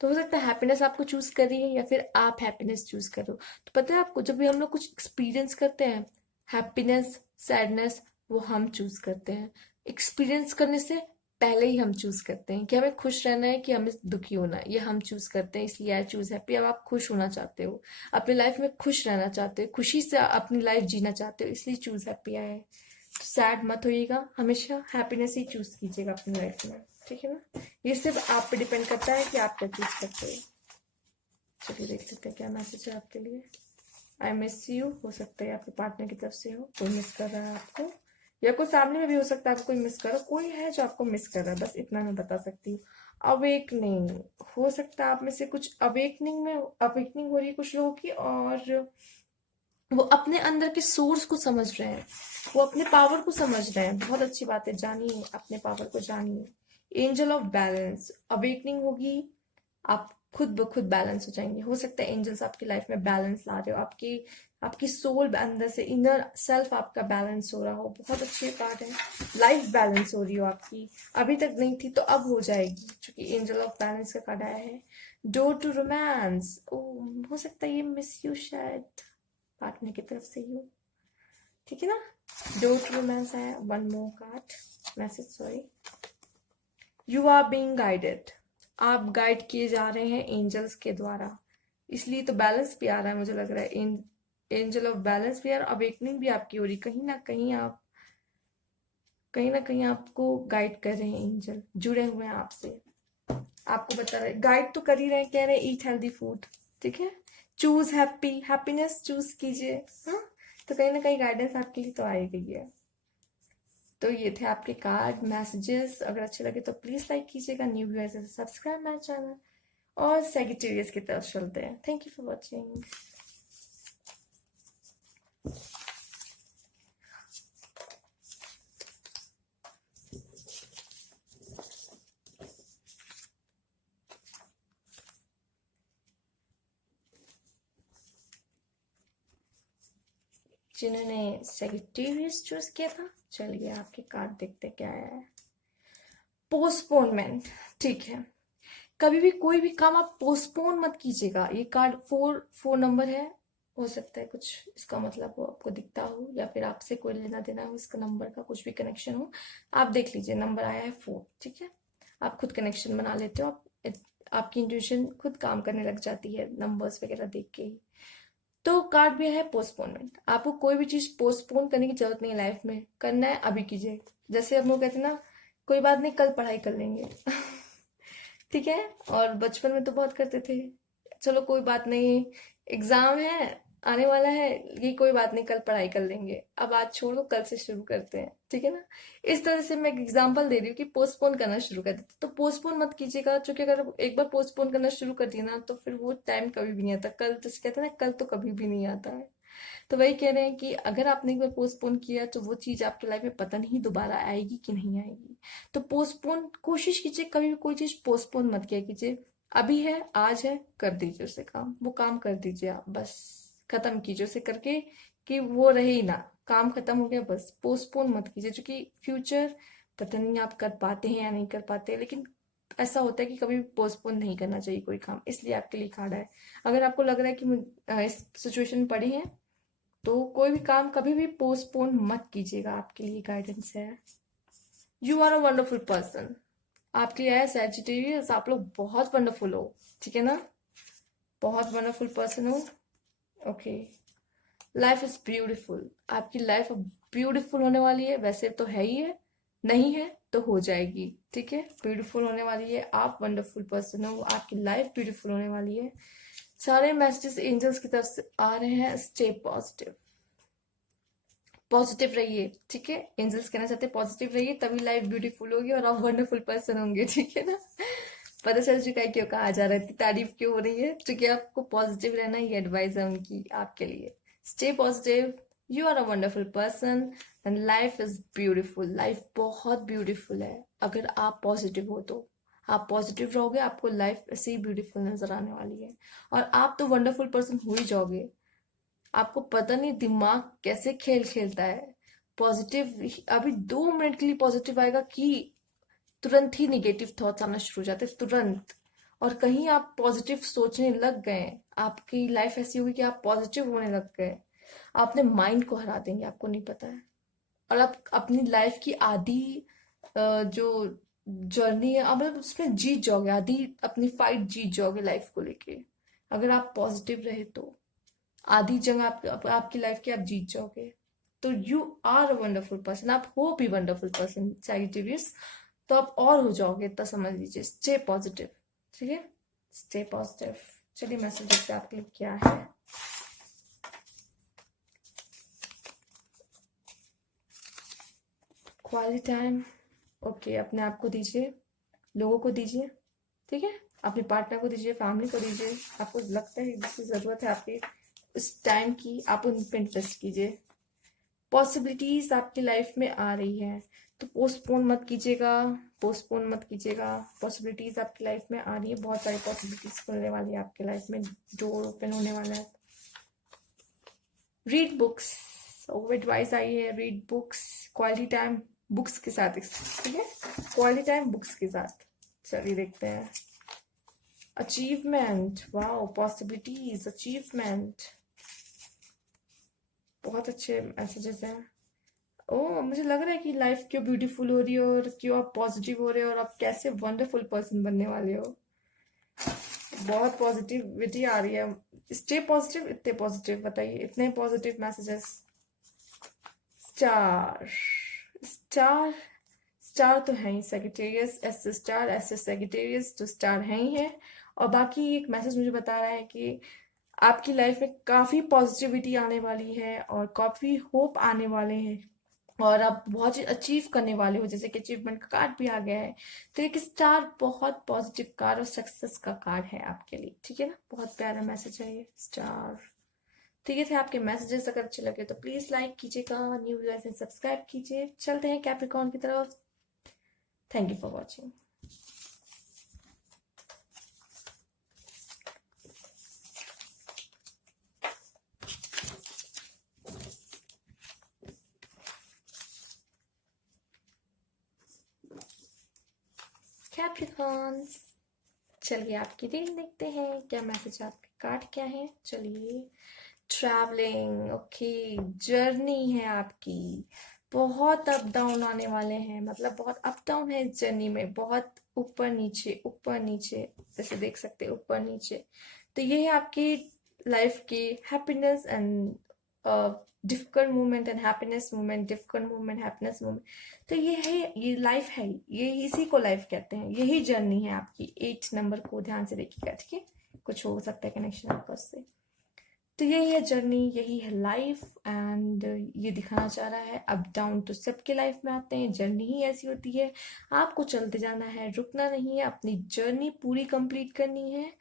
तो हो सकता है हैप्पीनेस आपको चूज करिए, या फिर आप हैप्पीनेस चूज करो। तो पता है आपको, जब भी हम लोग कुछ एक्सपीरियंस करते हैं, हैप्पीनेस, सैडनेस, वो हम चूज करते हैं। एक्सपीरियंस करने से पहले ही हम चूज करते हैं कि हमें खुश रहना है कि हमें दुखी होना है, ये हम चूज करते हैं। इसलिए आई चूज हैप्पी। अब आप खुश होना चाहते हो, अपनी लाइफ में खुश रहना चाहते हो, खुशी से अपनी लाइफ जीना चाहते हो, इसलिए चूज हैप्पी आया है। तो सैड मत होइएगा, हमेशा हैप्पीनेस ही चूज कीजिएगा अपनी लाइफ में। ठीक है ना? ये सिर्फ आप पे डिपेंड करता है कि आप क्या चूज करते हो। चलिए देख लेते हैं क्या मैसेज है आपके लिए। आई मिस यू, हो सकता है आपके पार्टनर की तरफ से हो, कोई मिस कर रहा है आपको, या कोई फैमिली में भी हो सकता है आपको कोई मिस कर रहा है। कोई है जो आपको मिस कर रहा है, बस इतना मैं बता सकती हूँ। अवेकनिंग, हो सकता है आप में से कुछ अवेकनिंग में, अवेकनिंग हो रही है कुछ लोगों की, और वो अपने अंदर के सोर्स को समझ रहे हैं, वो अपने पावर को समझ रहे हैं। बहुत अच्छी बात है, जानिए अपने पावर को, जानिए। एंजल ऑफ बैलेंस, अवेकनिंग होगी, आप खुद ब खुद बैलेंस हो जाएंगे। हो सकता है एंजल्स आपकी लाइफ में बैलेंस ला रहे हो, आपकी आपकी सोल अंदर से, इनर सेल्फ आपका बैलेंस हो रहा हो। बहुत अच्छी बात है। लाइफ बैलेंस हो रही हो आपकी, अभी तक नहीं थी तो अब हो जाएगी, क्योंकि एंजल ऑफ बैलेंस का कार्ड आया है। डोर टू रोमांस, ओ, हो सकता है ये मिस यू शायद पार्टनर की तरफ से ही हो। ठीक है ना? डोर टू रोमांस आया। One more card message, sorry. You are being guided, आप गाइड किए जा रहे हैं एंजल्स के द्वारा, इसलिए तो बैलेंस भी आ रहा है। मुझे लग रहा है एंजल ऑफ बैलेंस भी आ रहा है, अवेकनिंग भी आपकी हो रही। कहीं ना कहीं आप, कहीं ना कहीं आपको गाइड कर रहे हैं एंजल, जुड़े हुए हैं आपसे, आपको बता रहे, गाइड तो कर ही रहे हैं, कह रहे हैं ईट हेल्दी फूड। ठीक है? चूज हैप्पी, हैप्पीनेस चूज कीजिए। हाँ, तो कहीं ना कहीं गाइडेंस आपके लिए तो आ ही गई है। तो ये थे आपके कार्ड मैसेजेस। अगर अच्छे लगे तो प्लीज लाइक कीजिएगा, new viewers subscribe my channel, और सेगिटेरियस की तरफ चलते हैं। Thank you for watching. जिन्होंने सेगिटेरियस चूज किया था, चलिए आपके कार्ड देखते क्या है। पोस्टपोनमेंट, ठीक है। कभी भी कोई भी काम आप पोस्टपोन मत कीजिएगा। ये कार्ड 4 नंबर है, हो सकता है कुछ इसका मतलब वो आपको दिखता हो, या फिर आपसे कोई लेना देना हो, इसका नंबर का कुछ भी कनेक्शन हो। आप देख लीजिए, नंबर आया है 4। ठीक है? आप खुद कनेक्शन बना लेते हो, आपकी इंट्यूशन खुद काम करने लग जाती है नंबर्स वगैरह देख के ही। तो कार्ड भी है पोस्टपोनमेंट। आपको कोई भी चीज पोस्टपोन करने की जरूरत नहीं है लाइफ में, करना है अभी कीजिए। जैसे हम लोग कहते हैं ना, कोई बात नहीं कल पढ़ाई कर लेंगे। ठीक है। और बचपन में तो बहुत करते थे, चलो कोई बात नहीं, एग्जाम है आने वाला है, ये कोई बात नहीं कल पढ़ाई कर लेंगे, अब आज छोड़ो कल से शुरू करते हैं। ठीक है ना। इस तरह से मैं एक एग्जांपल दे रही हूँ कि पोस्टपोन करना शुरू कर देते, तो पोस्टपोन मत कीजिएगा, क्योंकि अगर एक बार पोस्टपोन करना शुरू कर दिया ना तो फिर वो टाइम कभी भी नहीं आता। कल तो कहते हैं ना, कल तो कभी भी नहीं आता है। तो वही कह रहे हैं कि अगर आपने एक बार पोस्टपोन किया तो वो चीज आपकी लाइफ में पता नहीं दोबारा आएगी कि नहीं आएगी। तो पोस्टपोन कोशिश कीजिए, कभी भी कोई चीज पोस्टपोन मत किया कीजिए। अभी है, आज है, कर दीजिए उसे काम, वो काम कर दीजिए आप, बस खत्म कीजिए उसे करके, कि वो रहे ही ना, काम खत्म हो गया बस। पोस्टपोन मत कीजिए, क्योंकि फ्यूचर पता नहीं आप कर पाते हैं या नहीं कर पाते, लेकिन ऐसा होता है कि कभी भी पोस्टपोन नहीं करना चाहिए कोई काम, इसलिए आपके लिए कार्ड है। अगर आपको लग रहा है कि इस सिचुएशन में पड़ी है, तो कोई भी काम कभी भी पोस्टपोन मत कीजिएगा, आपके लिए गाइडेंस है। You are a wonderful person. आपके लिए है सैजिटेरियस, आप लोग बहुत वंडरफुल हो। ठीक है ना, बहुत वंडरफुल पर्सन हो। ओके। Life is beautiful. आपकी लाइफ अब ब्यूटीफुल होने वाली है, वैसे तो है ही है, नहीं है तो हो जाएगी। ठीक है, ब्यूटीफुल होने वाली है, आप वंडरफुल पर्सन हो, आपकी लाइफ ब्यूटीफुल होने वाली है। सारे मैसेजेस एंजल्स की तरफ से आ रहे हैं, स्टे पॉजिटिव, पॉजिटिव रहिए। ठीक है, एंजल्स कहना चाहते हैं पॉजिटिव रहिए, तभी लाइफ ब्यूटीफुल होगी और आप वंडरफुल पर्सन होंगे। ठीक है ना। पता चल चुका है क्यों कहा जा रहा है, इतनी तारीफ क्यों हो रही है, क्योंकि आपको पॉजिटिव रहना ही एडवाइस है उनकी आपके लिए। Stay positive, you are a wonderful person and life is beautiful. Life बहुत ब्यूटीफुल है अगर आप पॉजिटिव हो तो। आप पॉजिटिव रहोगे, आपको लाइफ ऐसे ही ब्यूटीफुल नजर आने वाली है, और आप तो वंडरफुल पर्सन हो ही जाओगे। आपको पता नहीं दिमाग कैसे खेल खेलता है। पॉजिटिव अभी 2 मिनट के लिए पॉजिटिव आएगा कि तुरंत ही निगेटिव थॉट्स आना शुरू हो जाते हैं, तुरंत। और कहीं आप पॉजिटिव सोचने लग गए, आपकी लाइफ ऐसी होगी कि आप पॉजिटिव होने लग गए, आप अपने माइंड को हरा देंगे, आपको नहीं पता है। और आप अपनी लाइफ की आधी जो जर्नी है, आप मतलब उसमें जीत जाओगे, आधी अपनी फाइट जीत जाओगे लाइफ को लेके, अगर आप पॉजिटिव रहे तो। आधी जंग आपकी लाइफ की आप जीत जाओगे। तो you are a wonderful person, आप हो भी वंडरफुल पर्सन सैजिटेरियस, तो आप और हो जाओगे, तो समझ लीजिए स्टे पॉजिटिव। ठीक है, स्टे पॉजिटिव। चलिए मैसेज देखते हैं आपके लिए क्या है। क्वालिटी टाइम, ओके, अपने आप को दीजिए, लोगों को दीजिए। ठीक है, अपने पार्टनर को दीजिए, फैमिली को दीजिए, आपको लगता है जिसकी जरूरत है आपकी उस टाइम की, आप उन पे इन्वेस्ट कीजिए। पॉसिबिलिटीज आपकी लाइफ में आ रही है, तो पोस्टपोन मत कीजिएगा, पोस्टपोन मत कीजिएगा। पॉसिबिलिटीज आपकी लाइफ में आ रही है, बहुत सारी पॉसिबिलिटीज खुलने वाली है आपकी लाइफ में, डोर ओपन होने वाला है। रीड बुक्स, एडवाइस आई है, read books, quality time books के साथ। ठीक है, क्वालिटी टाइम बुक्स के साथ। चलिए देखते हैं। अचीवमेंट, वाओ, पॉसिबिलिटीज, अचीवमेंट, बहुत अच्छे मैसेजेस हैं। ओ, मुझे लग रहा है कि लाइफ क्यों ब्यूटीफुल हो रही है, और क्यों आप पॉजिटिव हो रहे हो, और आप कैसे वंडरफुल पर्सन बनने वाले हो। बहुत पॉजिटिविटी आ रही है। स्टे पॉजिटिव, इतने पॉजिटिव, बताइए, इतने positive messages. Star, star, star तो है ही सेगिटेरियस, एस स्टार, एस सेगिटेरियस, तो स्टार है ही है। और बाकी एक मैसेज मुझे बता रहा है कि आपकी लाइफ में काफी पॉजिटिविटी आने वाली है, और काफी होप आने वाले हैं, और आप बहुत चीज अचीव करने वाले हो, जैसे कि अचीवमेंट का कार्ड भी आ गया है। तो एक स्टार बहुत पॉजिटिव कार्ड और सक्सेस का कार्ड है आपके लिए। ठीक है ना, बहुत प्यारा मैसेज है ये, स्टार। ठीक है, थे आपके मैसेजेस, अगर अच्छे लगे तो प्लीज लाइक कीजिएगा, न्यू व्यूअर्स सब्सक्राइब कीजिए। चलते हैं कैप्रिकॉर्न की तरफ। Thank you for watching. Capricorns, चलिए आपकी रीडिंग देखते हैं, क्या मैसेज आपके कार्ड क्या है। चलिए, ट्रैवलिंग, ओके, जर्नी है आपकी, बहुत अप डाउन आने वाले हैं, मतलब बहुत अप डाउन है इस जर्नी में, बहुत ऊपर नीचे, ऊपर नीचे, जैसे देख सकते हैं ऊपर नीचे। तो ये है आपकी लाइफ की happiness and difficult moment and happiness moment, difficult moment happiness moment. तो ये है, ये लाइफ है, ये इसी को लाइफ कहते हैं, यही जर्नी है आपकी। 8 नंबर को ध्यान से देखिएगा, ठीक है, कुछ हो सकता है कनेक्शन आपका उससे। तो यही है जर्नी, यही है लाइफ, एंड ये दिखाना चाह रहा है अप डाउन तो सबके लाइफ में आते हैं, जर्नी ही ऐसी होती है। आपको चलते जाना है, रुकना नहीं है, अपनी जर्नी पूरी कंप्लीट करनी है,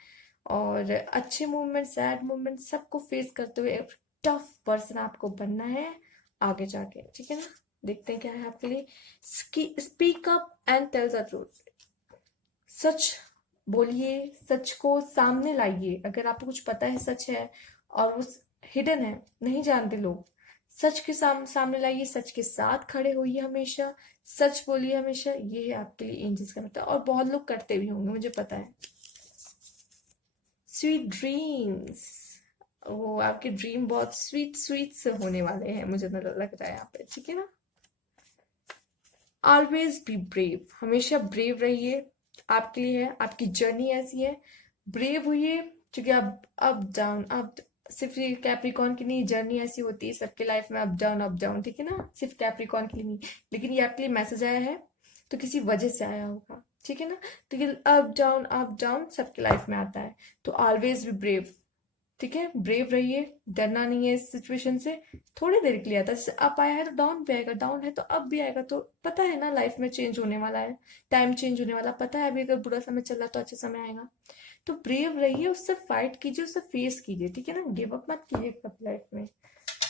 और अच्छे मोमेंट सैड मोमेंट सबको फेस करते हुए टफ पर्सन आपको बनना है आगे जाके, ठीक है ना। देखते हैं क्या है आपके लिए। Speak up and tell the truth. सच बोलिए, सच को सामने लाइए। अगर आपको कुछ पता है, सच है और वो हिडन है, नहीं जानते लोग, सच के सामने लाइए, सच के साथ खड़े होइए हमेशा, सच बोलिए हमेशा। ये है आपके लिए एंजल्स का मतलब, और बहुत लोग करते भी होंगे, मुझे पता है। स्वीट ड्रीम्स, वो आपके ड्रीम बहुत स्वीट स्वीट से होने वाले हैं, मुझे लग रहा है यहाँ पे, ठीक है ना। ऑलवेज बी ब्रेव, हमेशा ब्रेव रहिए, आपके लिए है, आपकी जर्नी ऐसी है, ब्रेव हुई, क्योंकि आप अप डाउन, आप सिर्फ ये कैप्रिकॉन की नहीं, जर्नी ऐसी होती है सबके लाइफ में, अप डाउन, ठीक है ना, सिर्फ कैप्रिकॉन की नहीं। लेकिन ये आपके लिए मैसेज आया है तो किसी वजह से आया होगा, ठीक है ना। तो ये अप डाउन सबके लाइफ में आता है, तो ऑलवेज बी ब्रेव, ठीक है, ब्रेव रहिए, डरना नहीं है इस सिचुएशन से। थोड़ी देर के लिए आता है, जैसे अप आया है तो डाउन भी आएगा, डाउन है तो अप भी आएगा, तो पता है ना लाइफ में चेंज होने वाला है, टाइम चेंज होने वाला, पता है अभी अगर बुरा समय चल रहा तो अच्छा समय आएगा। तो ब्रेव रहिए, उससे फाइट कीजिए, उससे फेस कीजिए, ठीक है ना, गिव अप मत कीजिए कभी लाइफ में।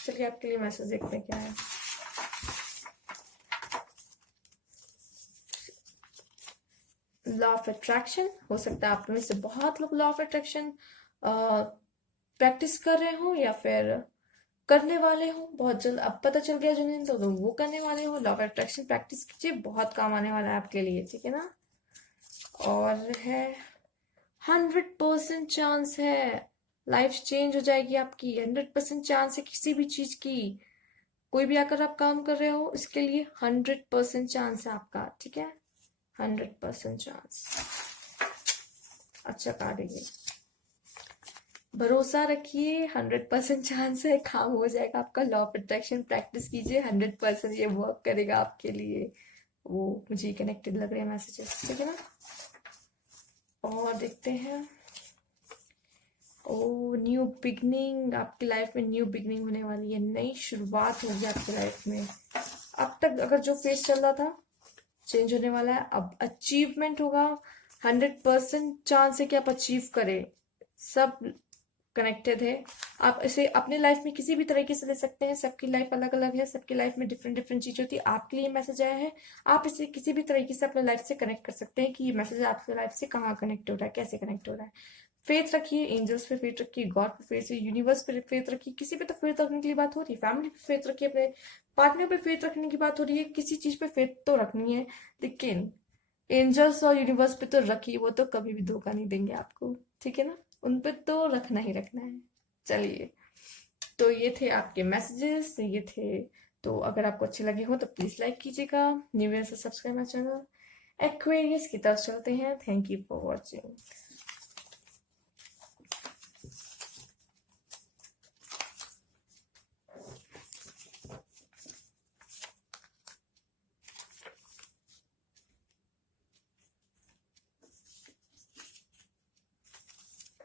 चलिए आपके लिए मैसेज देखते हैं क्या है। लॉ ऑफ अट्रैक्शन, हो सकता है आप में से बहुत लोग लॉ ऑफ अट्रैक्शन प्रैक्टिस कर रहे हो, या फिर करने वाले हो, बहुत जल्द अब पता चल गया जिन्हें, तो वो करने वाले हो। लॉ ऑफ अट्रैक्शन प्रैक्टिस कीजिए, बहुत काम आने वाला है आपके लिए, ठीक है ना। और है 100% चांस है, लाइफ चेंज हो जाएगी आपकी, 100% चांस है किसी भी चीज की। कोई भी आकर आप काम कर रहे हो, इसके लिए 100% चांस है आपका, ठीक है, 100% चांस। अच्छा कार्ड है ये, भरोसा रखिए, 100% चांस है काम हो जाएगा आपका। लॉ ऑफ अट्रैक्शन प्रैक्टिस कीजिए, 100% ये वर्क करेगा आपके लिए। वो मुझे कनेक्टेड लग रहे हैं मैसेजेस, ठीक है ना। और देखते हैं, ओ न्यू बिगनिंग, आपकी लाइफ में न्यू बिगनिंग होने वाली है, नई शुरुआत होगी आपकी लाइफ में। अब तक अगर जो फेस चल रहा था चेंज होने वाला है, अब अचीवमेंट होगा, 100% चांस है कि आप अचीव करें। सब कनेक्टेड है, आप इसे अपने लाइफ में किसी भी तरीके से ले सकते हैं, सबकी लाइफ अलग अलग है, सबकी लाइफ में डिफरेंट डिफरेंट चीज होती है। आपके लिए मैसेज आया है, आप इसे किसी भी तरीके से अपने लाइफ से कनेक्ट कर सकते हैं कि ये मैसेज आपके लाइफ से कहाँ कनेक्ट हो रहा है, कैसे कनेक्ट हो रहा है। फेथ रखिए, एंजल्स पे फेथ रखिए, गॉड पे फेथ रखिए, यूनिवर्स पे फेथ रखिए, किसी पे तो फेथ रखने के लिए बात हो रही है, फैमिली पे फेथ रखिए, अपने पार्टनर पे फेथ रखने की बात हो रही है, किसी चीज पे फेथ तो रखनी है। लेकिन एंजल्स और यूनिवर्स पे तो रखिए, वो तो कभी भी धोखा नहीं देंगे आपको, ठीक है ना, उन पे तो रखना ही रखना है। चलिए, तो ये थे आपके मैसेजेस, ये थे। तो अगर आपको अच्छे लगे हो तो प्लीज लाइक कीजिएगा, न्यू ईयर से सब्सक्राइब माई चैनल। एक्वेरियस की तरफ चलते हैं, थैंक यू फॉर वॉचिंग।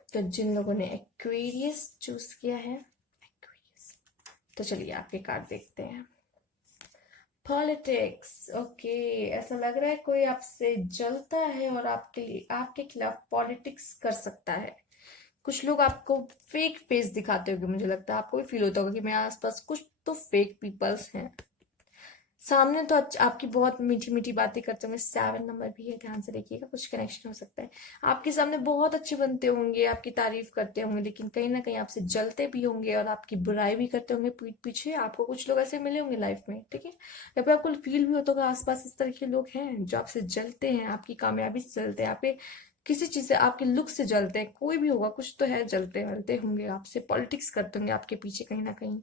तो जिन लोगों ने एक्वेरियस चूज किया है, एक्वेरियस, तो चलिए आपके कार्ड देखते हैं। पॉलिटिक्स, ओके, ऐसा लग रहा है कोई आपसे जलता है और आपके लिए, आपके खिलाफ पॉलिटिक्स कर सकता है। कुछ लोग आपको फेक फेस दिखाते होंगे, मुझे लगता है आपको भी फील होता होगा कि मेरे आसपास कुछ तो फेक पीपल्स हैं। सामने तो आपकी बहुत मीठी मीठी बातें करते होंगे, 7 नंबर भी है, ध्यान से देखिएगा, कुछ कनेक्शन हो सकता है। आपके सामने बहुत अच्छे बनते होंगे, आपकी तारीफ करते होंगे, लेकिन कहीं ना कहीं आपसे जलते भी होंगे और आपकी बुराई भी करते होंगे पीठ पीछे। आपको कुछ लोग ऐसे मिले होंगे लाइफ में, ठीक है, या फिर आपको फील भी होता होगा आसपास इस तरह के लोग हैं जो आपसे जलते हैं, आपकी कामयाबी से जलते हैं, आपके किसी चीज से, आपके लुक से जलते हैं, कोई भी होगा, कुछ तो है, जलते वलते होंगे आपसे, पॉलिटिक्स करते होंगे आपके पीछे कहीं ना कहीं।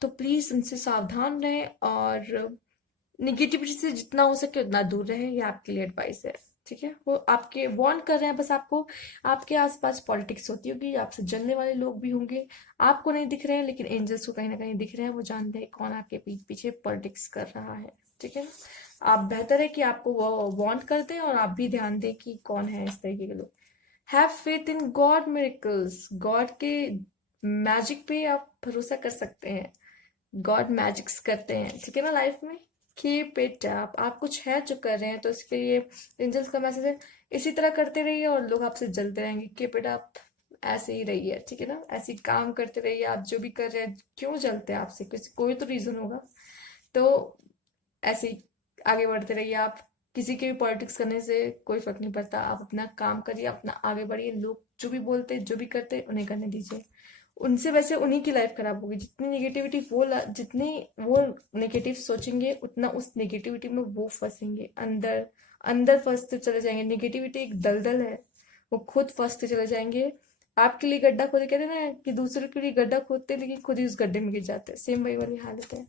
तो प्लीज उनसे सावधान रहें और निगेटिविटी से जितना हो सके उतना दूर रहे, ये आपके लिए एडवाइस है। ठीक है, वो आपके वार्न कर रहे हैं बस आपको। आपके आसपास पॉलिटिक्स होती होगी, आपसे जलने वाले लोग भी होंगे, आपको नहीं दिख रहे हैं लेकिन एंजल्स को कहीं ना कहीं दिख रहे हैं, वो जानते हैं कौन आपके पीठ पीछे पॉलिटिक्स कर रहा है। ठीक है, आप बेहतर है कि आपको वो वार्न कर दें और आप भी ध्यान दें कि कौन है इस तरीके के लोग। Have faith in God miracles, God के मैजिक पे आप भरोसा कर सकते हैं। गॉड मैजिक्स करते हैं, ठीक है ना लाइफ में। कीप इट अप, आप कुछ है जो कर रहे हैं तो इसके लिए एंजल्स का मैसेज है, इसी तरह करते रहिए और लोग आपसे जलते रहेंगे। कीप इट अप, ऐसे ही रहिए, ठीक है ना, ऐसे ही काम करते रहिए। आप जो भी कर रहे हैं, क्यों जलते हैं आपसे, कुछ कोई तो रीजन होगा। तो ऐसे ही आगे बढ़ते रहिए आप। किसी के भी पॉलिटिक्स करने से कोई फर्क नहीं पड़ता, आप अपना काम करिए, अपना आगे बढ़िए। लोग जो भी बोलते जो भी करते उन्हें करने दीजिए। उनसे वैसे उन्हीं की लाइफ खराब होगी। जितनी नेगेटिविटी जितनी वो नेगेटिव सोचेंगे उतना उस नेगेटिविटी में वो फंसेंगे, अंदर अंदर फंसते चले जाएंगे। नेगेटिविटी एक दलदल है, वो खुद फंसते चले जाएंगे। आपके लिए गड्ढा खोदे, कहते हैं ना कि दूसरों के लिए गड्ढा खोदते हैं लेकिन खुद ही उस गड्ढे में गिर जाते हैं, सेम वही वाली हालत है।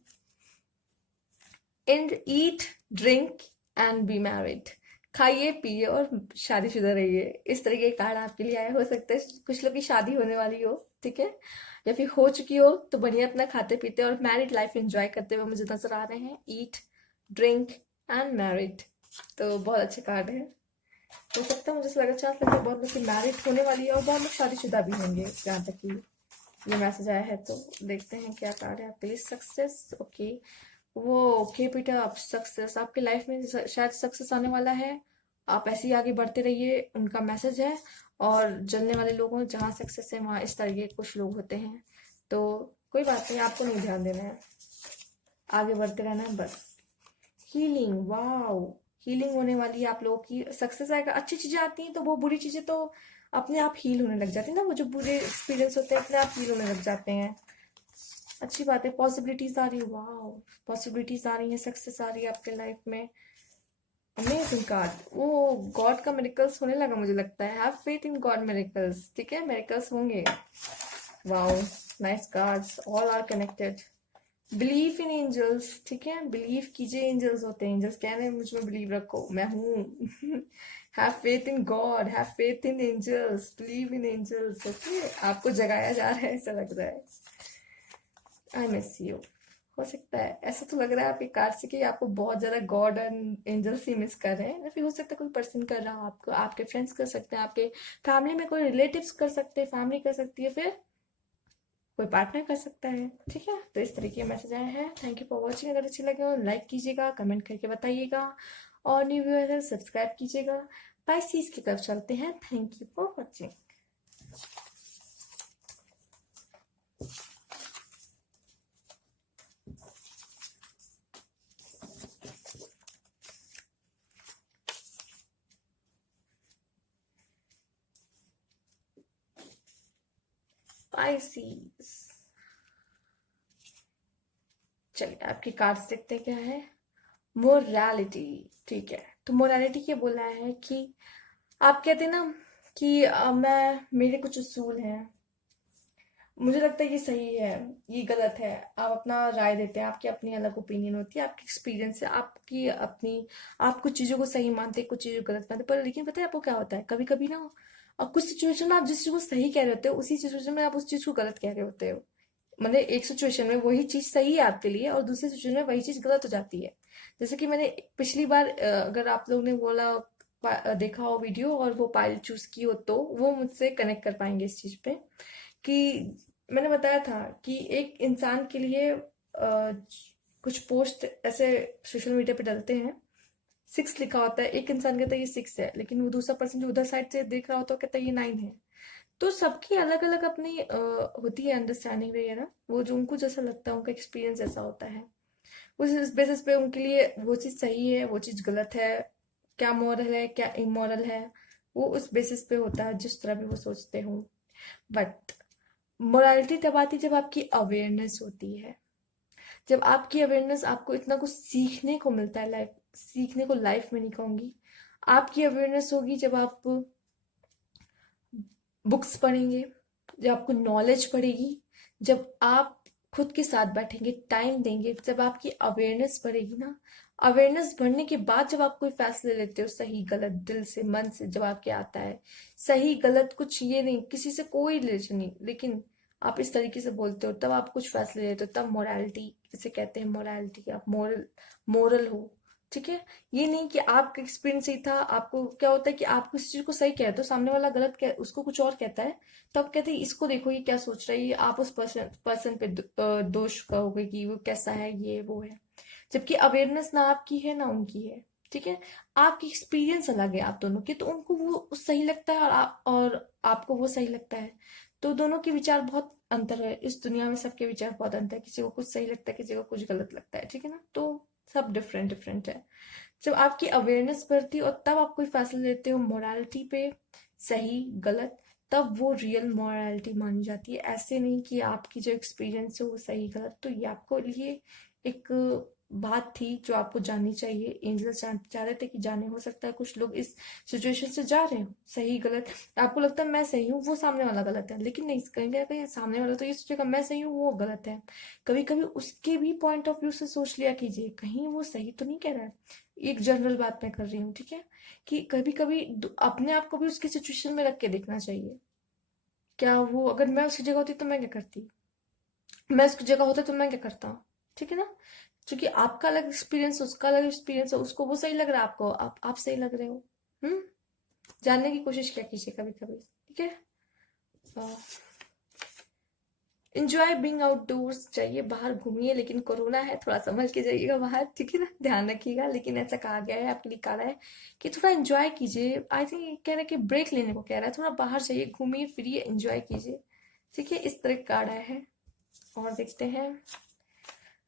And eat, drink and be married, खाइए पिए और शादीशुदा रहिए। इस तरह के कार्ड आपके लिए आए, हो सकता है कुछ लोग की शादी होने वाली हो, ठीक है, या फिर हो चुकी हो, तो बढ़िया अपना खाते पीते और मैरिड लाइफ एंजॉय करते हुए मुझे नजर आ रहे हैं। ईट, ड्रिंक एंड मैरिड, तो बहुत अच्छे कार्ड है। हो सकता है, मुझे ऐसा लगा चांस लगता है बहुत लोग की मैरिड होने वाली है और बहुत लोग शादीशुदा भी होंगे, जहाँ तक कि ये मैसेज आया है। तो देखते हैं क्या कार्ड है आपके लिए। सक्सेस, ओके, वो ओके बेटा, आप सक्सेस, आपकी लाइफ में शायद सक्सेस आने वाला है। आप ऐसे ही आगे बढ़ते रहिए, उनका मैसेज है। और जलने वाले लोगों, जहाँ सक्सेस है वहाँ इस तरह के कुछ लोग होते हैं, तो कोई बात नहीं, आपको नहीं ध्यान देना है, आगे बढ़ते रहना है बस। हीलिंग, वाओ, हीलिंग होने वाली है आप लोगों की। सक्सेस आएगा, अच्छी चीजें आती हैं तो वो बुरी चीजें तो अपने आप हील होने लग जाती है ना। वो जो बुरे एक्सपीरियंस होते हैं अपने आप हील होने लग जाते हैं। अच्छी बात है, पॉसिबिलिटीज आ रही है, वाओ, पॉसिबिलिटीज आ रही है, सक्सेस आ रही है आपके लाइफ में। अमेजिंग कार्ड, वो गॉड का मिरेकल्स होने लगा मुझे लगता है। Have faith in God miracles, ठीक है, मिरेकल्स होंगे। Wow, nice cards, all are connected. Believe in angels, ठीक है, बिलीव कीजिए, एंजल्स होते हैं। एंजल्स कह रहे हैं मुझ में बिलीव रखो, मैं हूँ। Have faith in God, have faith in angels, believe in angels, okay. आपको जगाया जा रहा है, ऐसा लग रहा है। I miss you. हो सकता है, ऐसा तो लग रहा है आपके कार्ड से कि आपको बहुत ज्यादा गॉड एंड एंजल्स ही मिस कर रहे हैं, या फिर हो सकता है कोई पर्सन कर रहा हो आपको। आपके फ्रेंड्स कर सकते हैं, आपके फैमिली में कोई रिलेटिव्स कर सकते हैं, फैमिली कर सकती है, फिर कोई पार्टनर कर सकता है, ठीक है। तो इस तरीके के मैसेज आए हैं। Thank you for watching. अगर अच्छे लगे हो लाइक कीजिएगा, कमेंट करके बताइएगा, और न्यू व्यूअर है सब्सक्राइब कीजिएगा। पाइसेस की तरफ चलते हैं। Thank you for watching. Pisces, चलिए आपकी कार्ड्स देखते हैं क्या है। मोरालिटी, ठीक है, तो मोरालिटी ये बोला है कि आप कहते हैं ना कि मेरे कुछ उसूल हैं, मुझे लगता है ये सही है, ये गलत है। आप अपना राय देते हैं, आपकी अपनी अलग ओपिनियन होती है, आपकी एक्सपीरियंस है, आपकी अपनी, आप कुछ चीजों को सही मानते हैं, कुछ चीजों को गलत मानते हैं। पर लेकिन पता है आपको क्या होता है, कभी कभी ना कुछ सिचुएशन में आप जिस चीज को सही कह रहे होते हो, उसी सिचुएशन में आप उस चीज को गलत कह रहे होते हो। मतलब एक सिचुएशन में वही चीज सही है आपके लिए और दूसरी सिचुएशन में वही चीज गलत हो जाती है। जैसे कि मैंने पिछली बार अगर आप लोग ने बोला देखा हो वीडियो और वो पायल चूज की हो, तो वो मुझसे कनेक्ट कर पाएंगे इस चीज पे। कि मैंने बताया था कि एक इंसान के लिए कुछ पोस्ट ऐसे सोशल मीडिया पे डलते हैं, 6 लिखा होता है, एक इंसान कहता है ये 6 है, लेकिन वो दूसरा पर्सन जो उधर साइड से देख रहा होता है कहता है ये 9 है। तो सबकी अलग अलग अपनी होती है अंडरस्टैंडिंग वगैरह, वो जो उनको जैसा लगता है, उनका एक्सपीरियंस ऐसा होता है, उस बेसिस पे उनके लिए वो चीज़ सही है, वो चीज़ गलत है, क्या मॉरल है क्या इमोरल है, वो उस बेसिस पे होता है, जिस तरह भी वो सोचते हो। बट मोरालिटी तब आती है जब आपकी अवेयरनेस होती है, जब आपकी अवेयरनेस, आपको इतना कुछ सीखने को मिलता है, लाइफ सीखने को, लाइफ में नहीं कहूंगी, आपकी अवेयरनेस होगी जब आप बुक्स पढ़ेंगे, जब आपको नॉलेज बढ़ेगी, जब आप खुद के साथ बैठेंगे, टाइम देंगे, जब आपकी अवेयरनेस बढ़ेगी ना, अवेयरनेस बढ़ने के बाद जब आप कोई फैसले लेते हो, सही गलत, दिल से मन से जब आपके आता है, सही गलत कुछ ये नहीं, किसी से कोई रिलेशन नहीं, लेकिन आप इस तरीके से बोलते हो, तब आप कुछ फैसले लेते हो, तब मोरालिटी, इसे कहते हैं मोरालिटी, आप मोरल मोरल हो। ठीक है, ये नहीं कि आपका एक्सपीरियंस ही था, आपको क्या होता है कि आप किसी चीज को सही कहते हो, सामने वाला गलत उसको कुछ और कहता है, तो आप कहते हैं इसको देखो ये क्या सोच रहा है, ये आप उस पर्सन पे दोष कहोगे कि वो कैसा है, ये वो है, जबकि अवेयरनेस ना आपकी है ना उनकी है। ठीक है, आपकी एक्सपीरियंस अलग है आप दोनों के, तो उनको वो सही लगता है और आपको वो सही लगता है, तो दोनों के विचार बहुत अंतर है इस दुनिया में, सबके विचार बहुत अंतर है, किसी को कुछ सही लगता है, किसी को कुछ गलत लगता है। ठीक है ना, तो सब डिफरेंट डिफरेंट है। जब आपकी अवेयरनेस बढ़ती है और तब आप कोई फैसला लेते हो मोरालिटी पे, सही गलत, तब वो रियल मोरालिटी मानी जाती है। ऐसे नहीं कि आपकी जो एक्सपीरियंस है वो सही गलत, तो ये आपको लिए एक बात थी जो आपको जाननी चाहिए। एंजल चाह रहे थे कि जाने, हो सकता है कुछ लोग इस सिचुएशन से जा रहे हो, सही गलत, आपको लगता है मैं सही हूँ, वो सामने वाला गलत है, लेकिन नहीं, कहीं ना कहीं सामने वाला तो ये सोचेगा मैं सही हूँ, वो गलत है। कभी कभी उसके भी पॉइंट ऑफ व्यू से सोच लिया कीजिए, कहीं वो सही तो नहीं कह रहा है। एक जनरल बात मैं कर रही हूँ, ठीक है, कि कभी कभी अपने आप को भी उसकी सिचुएशन में रख के देखना चाहिए। क्या वो, अगर मैं उसकी जगह होती तो मैं क्या करती, मैं उसकी जगह होता तो मैं क्या करता। ठीक है ना, क्योंकि आपका अलग एक्सपीरियंस, उसका अलग एक्सपीरियंस है, उसको वो सही लग रहा है, आपको आप सही लग रहे हो। हम्म, जानने की कोशिश क्या कीजिए कभी कभी। ठीक है, इंजॉय बीइंग आउटडोर्स, जाइए बाहर घूमिए, लेकिन कोरोना है, थोड़ा संभल के जाइएगा बाहर। ठीक है ना, ध्यान रखिएगा, लेकिन ऐसा कहा गया है, आपके लिए कहा है कि थोड़ा एंजॉय कीजिए। आई थिंक कह रहा है कि ब्रेक लेने को कह रहा है, थोड़ा बाहर जाइए, घूमिए फिरिए, एंजॉय कीजिए। ठीक है, इस तरह का कार्ड आया है। और देखते हैं,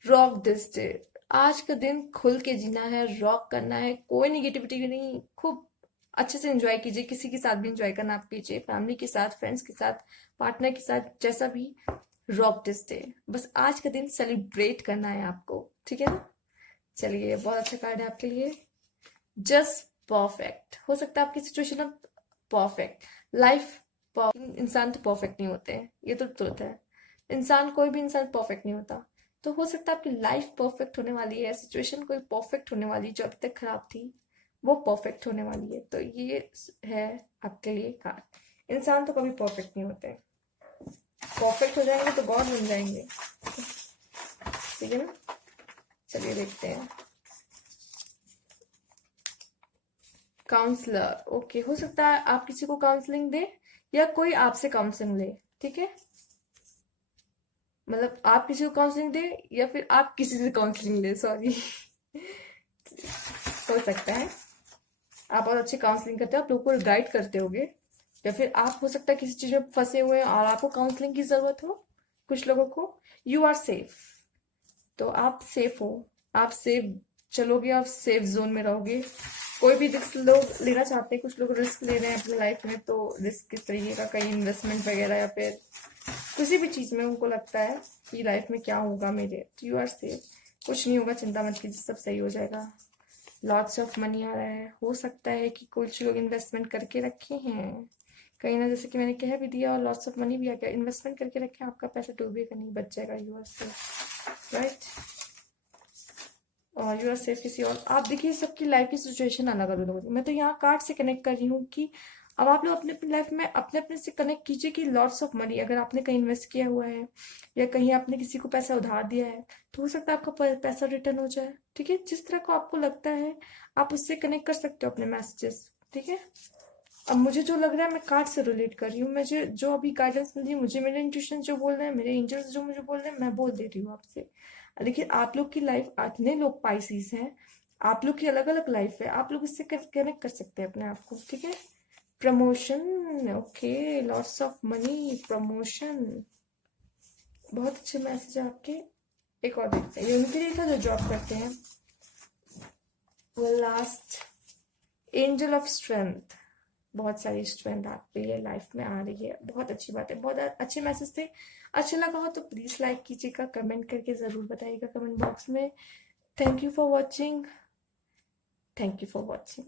रॉक दिस डे, आज का दिन खुल के जीना है, रॉक करना है, कोई निगेटिविटी नहीं, खूब अच्छे से एंजॉय कीजिए, किसी के साथ भी एंजॉय करना आप कीजिए, फैमिली के साथ, फ्रेंड्स के साथ, पार्टनर के साथ, जैसा भी। रॉक दिस डे, बस आज का दिन सेलिब्रेट करना है आपको। ठीक है ना, चलिए, बहुत अच्छा कार्ड है आपके लिए। जस्ट परफेक्ट, हो सकता है आपकी सिचुएशन अब परफेक्ट लाइफ, इंसान तो परफेक्ट नहीं होते हैं, ये तो ट्रुथ है, इंसान, कोई भी इंसान परफेक्ट नहीं होता। तो हो सकता है आपकी लाइफ परफेक्ट होने वाली है, सिचुएशन कोई परफेक्ट होने वाली है, जो अभी तक खराब थी वो परफेक्ट होने वाली है, तो ये है आपके लिए कार्ड। इंसान तो कभी परफेक्ट नहीं होते, परफेक्ट हो जाएंगे तो गॉड बन जाएंगे। ठीक है ना, चलिए देखते हैं। काउंसलर, ओके, हो सकता है आप किसी को काउंसलिंग दे या कोई आपसे काउंसलिंग ले। ठीक है, मतलब आप किसी को काउंसलिंग दे या फिर आप किसी से काउंसलिंग ले, सॉरी। हो सकता है आप बहुत अच्छी काउंसलिंग करते हो, आप लोगों को गाइड करते होगे, या फिर आप, हो सकता है किसी चीज में फंसे हुए हैं और आपको काउंसलिंग की जरूरत हो। कुछ लोगों को, यू आर सेफ, तो आप सेफ हो, आप सेफ चलोगे, आप सेफ जोन में रहोगे। कोई भी रिस्क लोग लेना चाहते हैं, कुछ लोग रिस्क ले रहे हैं अपनी लाइफ में, तो रिस्क किस तरीके का, कहीं इन्वेस्टमेंट वगैरह या फिर किसी भी चीज में उनको लगता है कि लाइफ में क्या होगा मेरे, तो यू आर सेफ, कुछ नहीं होगा, चिंता मत कीजिए, सब सही हो जाएगा। लॉट्स ऑफ मनी आ रहा है, हो सकता है कि कुछ लोग इन्वेस्टमेंट करके रखे हैं कहीं ना, जैसे कि मैंने कह भी दिया, और लॉट्स ऑफ मनी भी आ गया, इन्वेस्टमेंट करके रखे हैं, आपका पैसा डूबेगा नहीं, बच जाएगा, यू आर सेफ, राइट। और यू आर सेफ किसी और, आप देखिए सबकी लाइफ की सिचुएशन अलग अलग होगी, मैं तो यहाँ कार्ड से कनेक्ट कर रही हूँ कि अब आप लोग अपने अपनी लाइफ में अपने अपने से कनेक्ट कीजिए कि लॉट्स ऑफ मनी, अगर आपने कहीं इन्वेस्ट किया हुआ है या कहीं आपने किसी को पैसा उधार दिया है, तो हो सकता है आपका पैसा रिटर्न हो जाए। ठीक है, जिस तरह को आपको लगता है आप उससे कनेक्ट कर सकते हो अपने मैसेजेस। ठीक है, अब मुझे जो लग रहा है मैं कार्ड से रिलेट कर रही हूँ, मुझे जो अभी गाइडेंस मिल रही है, मुझे मेरे इंट्यूशन जो बोल रहे हैं, मेरे एंजल्स जो मुझे बोल रहे हैं, मैं बोल दे रही हूँ आपसे। लेकिन आप लोग की लाइफ, इतने लोग पाइसिस हैं, आप लोग की अलग अलग लाइफ है, आप लोग इससे कनेक्ट कर सकते हैं अपने आप को। ठीक है, promotion, okay, lots of money, promotion, बहुत अच्छे मैसेज है आपके। एक और देखते हैं, ये उनके लिए था जो जॉब करते हैं। लास्ट, एंजल ऑफ स्ट्रेंथ, बहुत सारी स्ट्रेंथ आपके लिए लाइफ में आ रही है, बहुत अच्छी बात है, बहुत अच्छे मैसेज थे। अच्छा लगा हो तो प्लीज लाइक कीजिएगा, कमेंट करके जरूर बताइएगा कमेंट बॉक्स में। Thank you for watching, thank you for watching.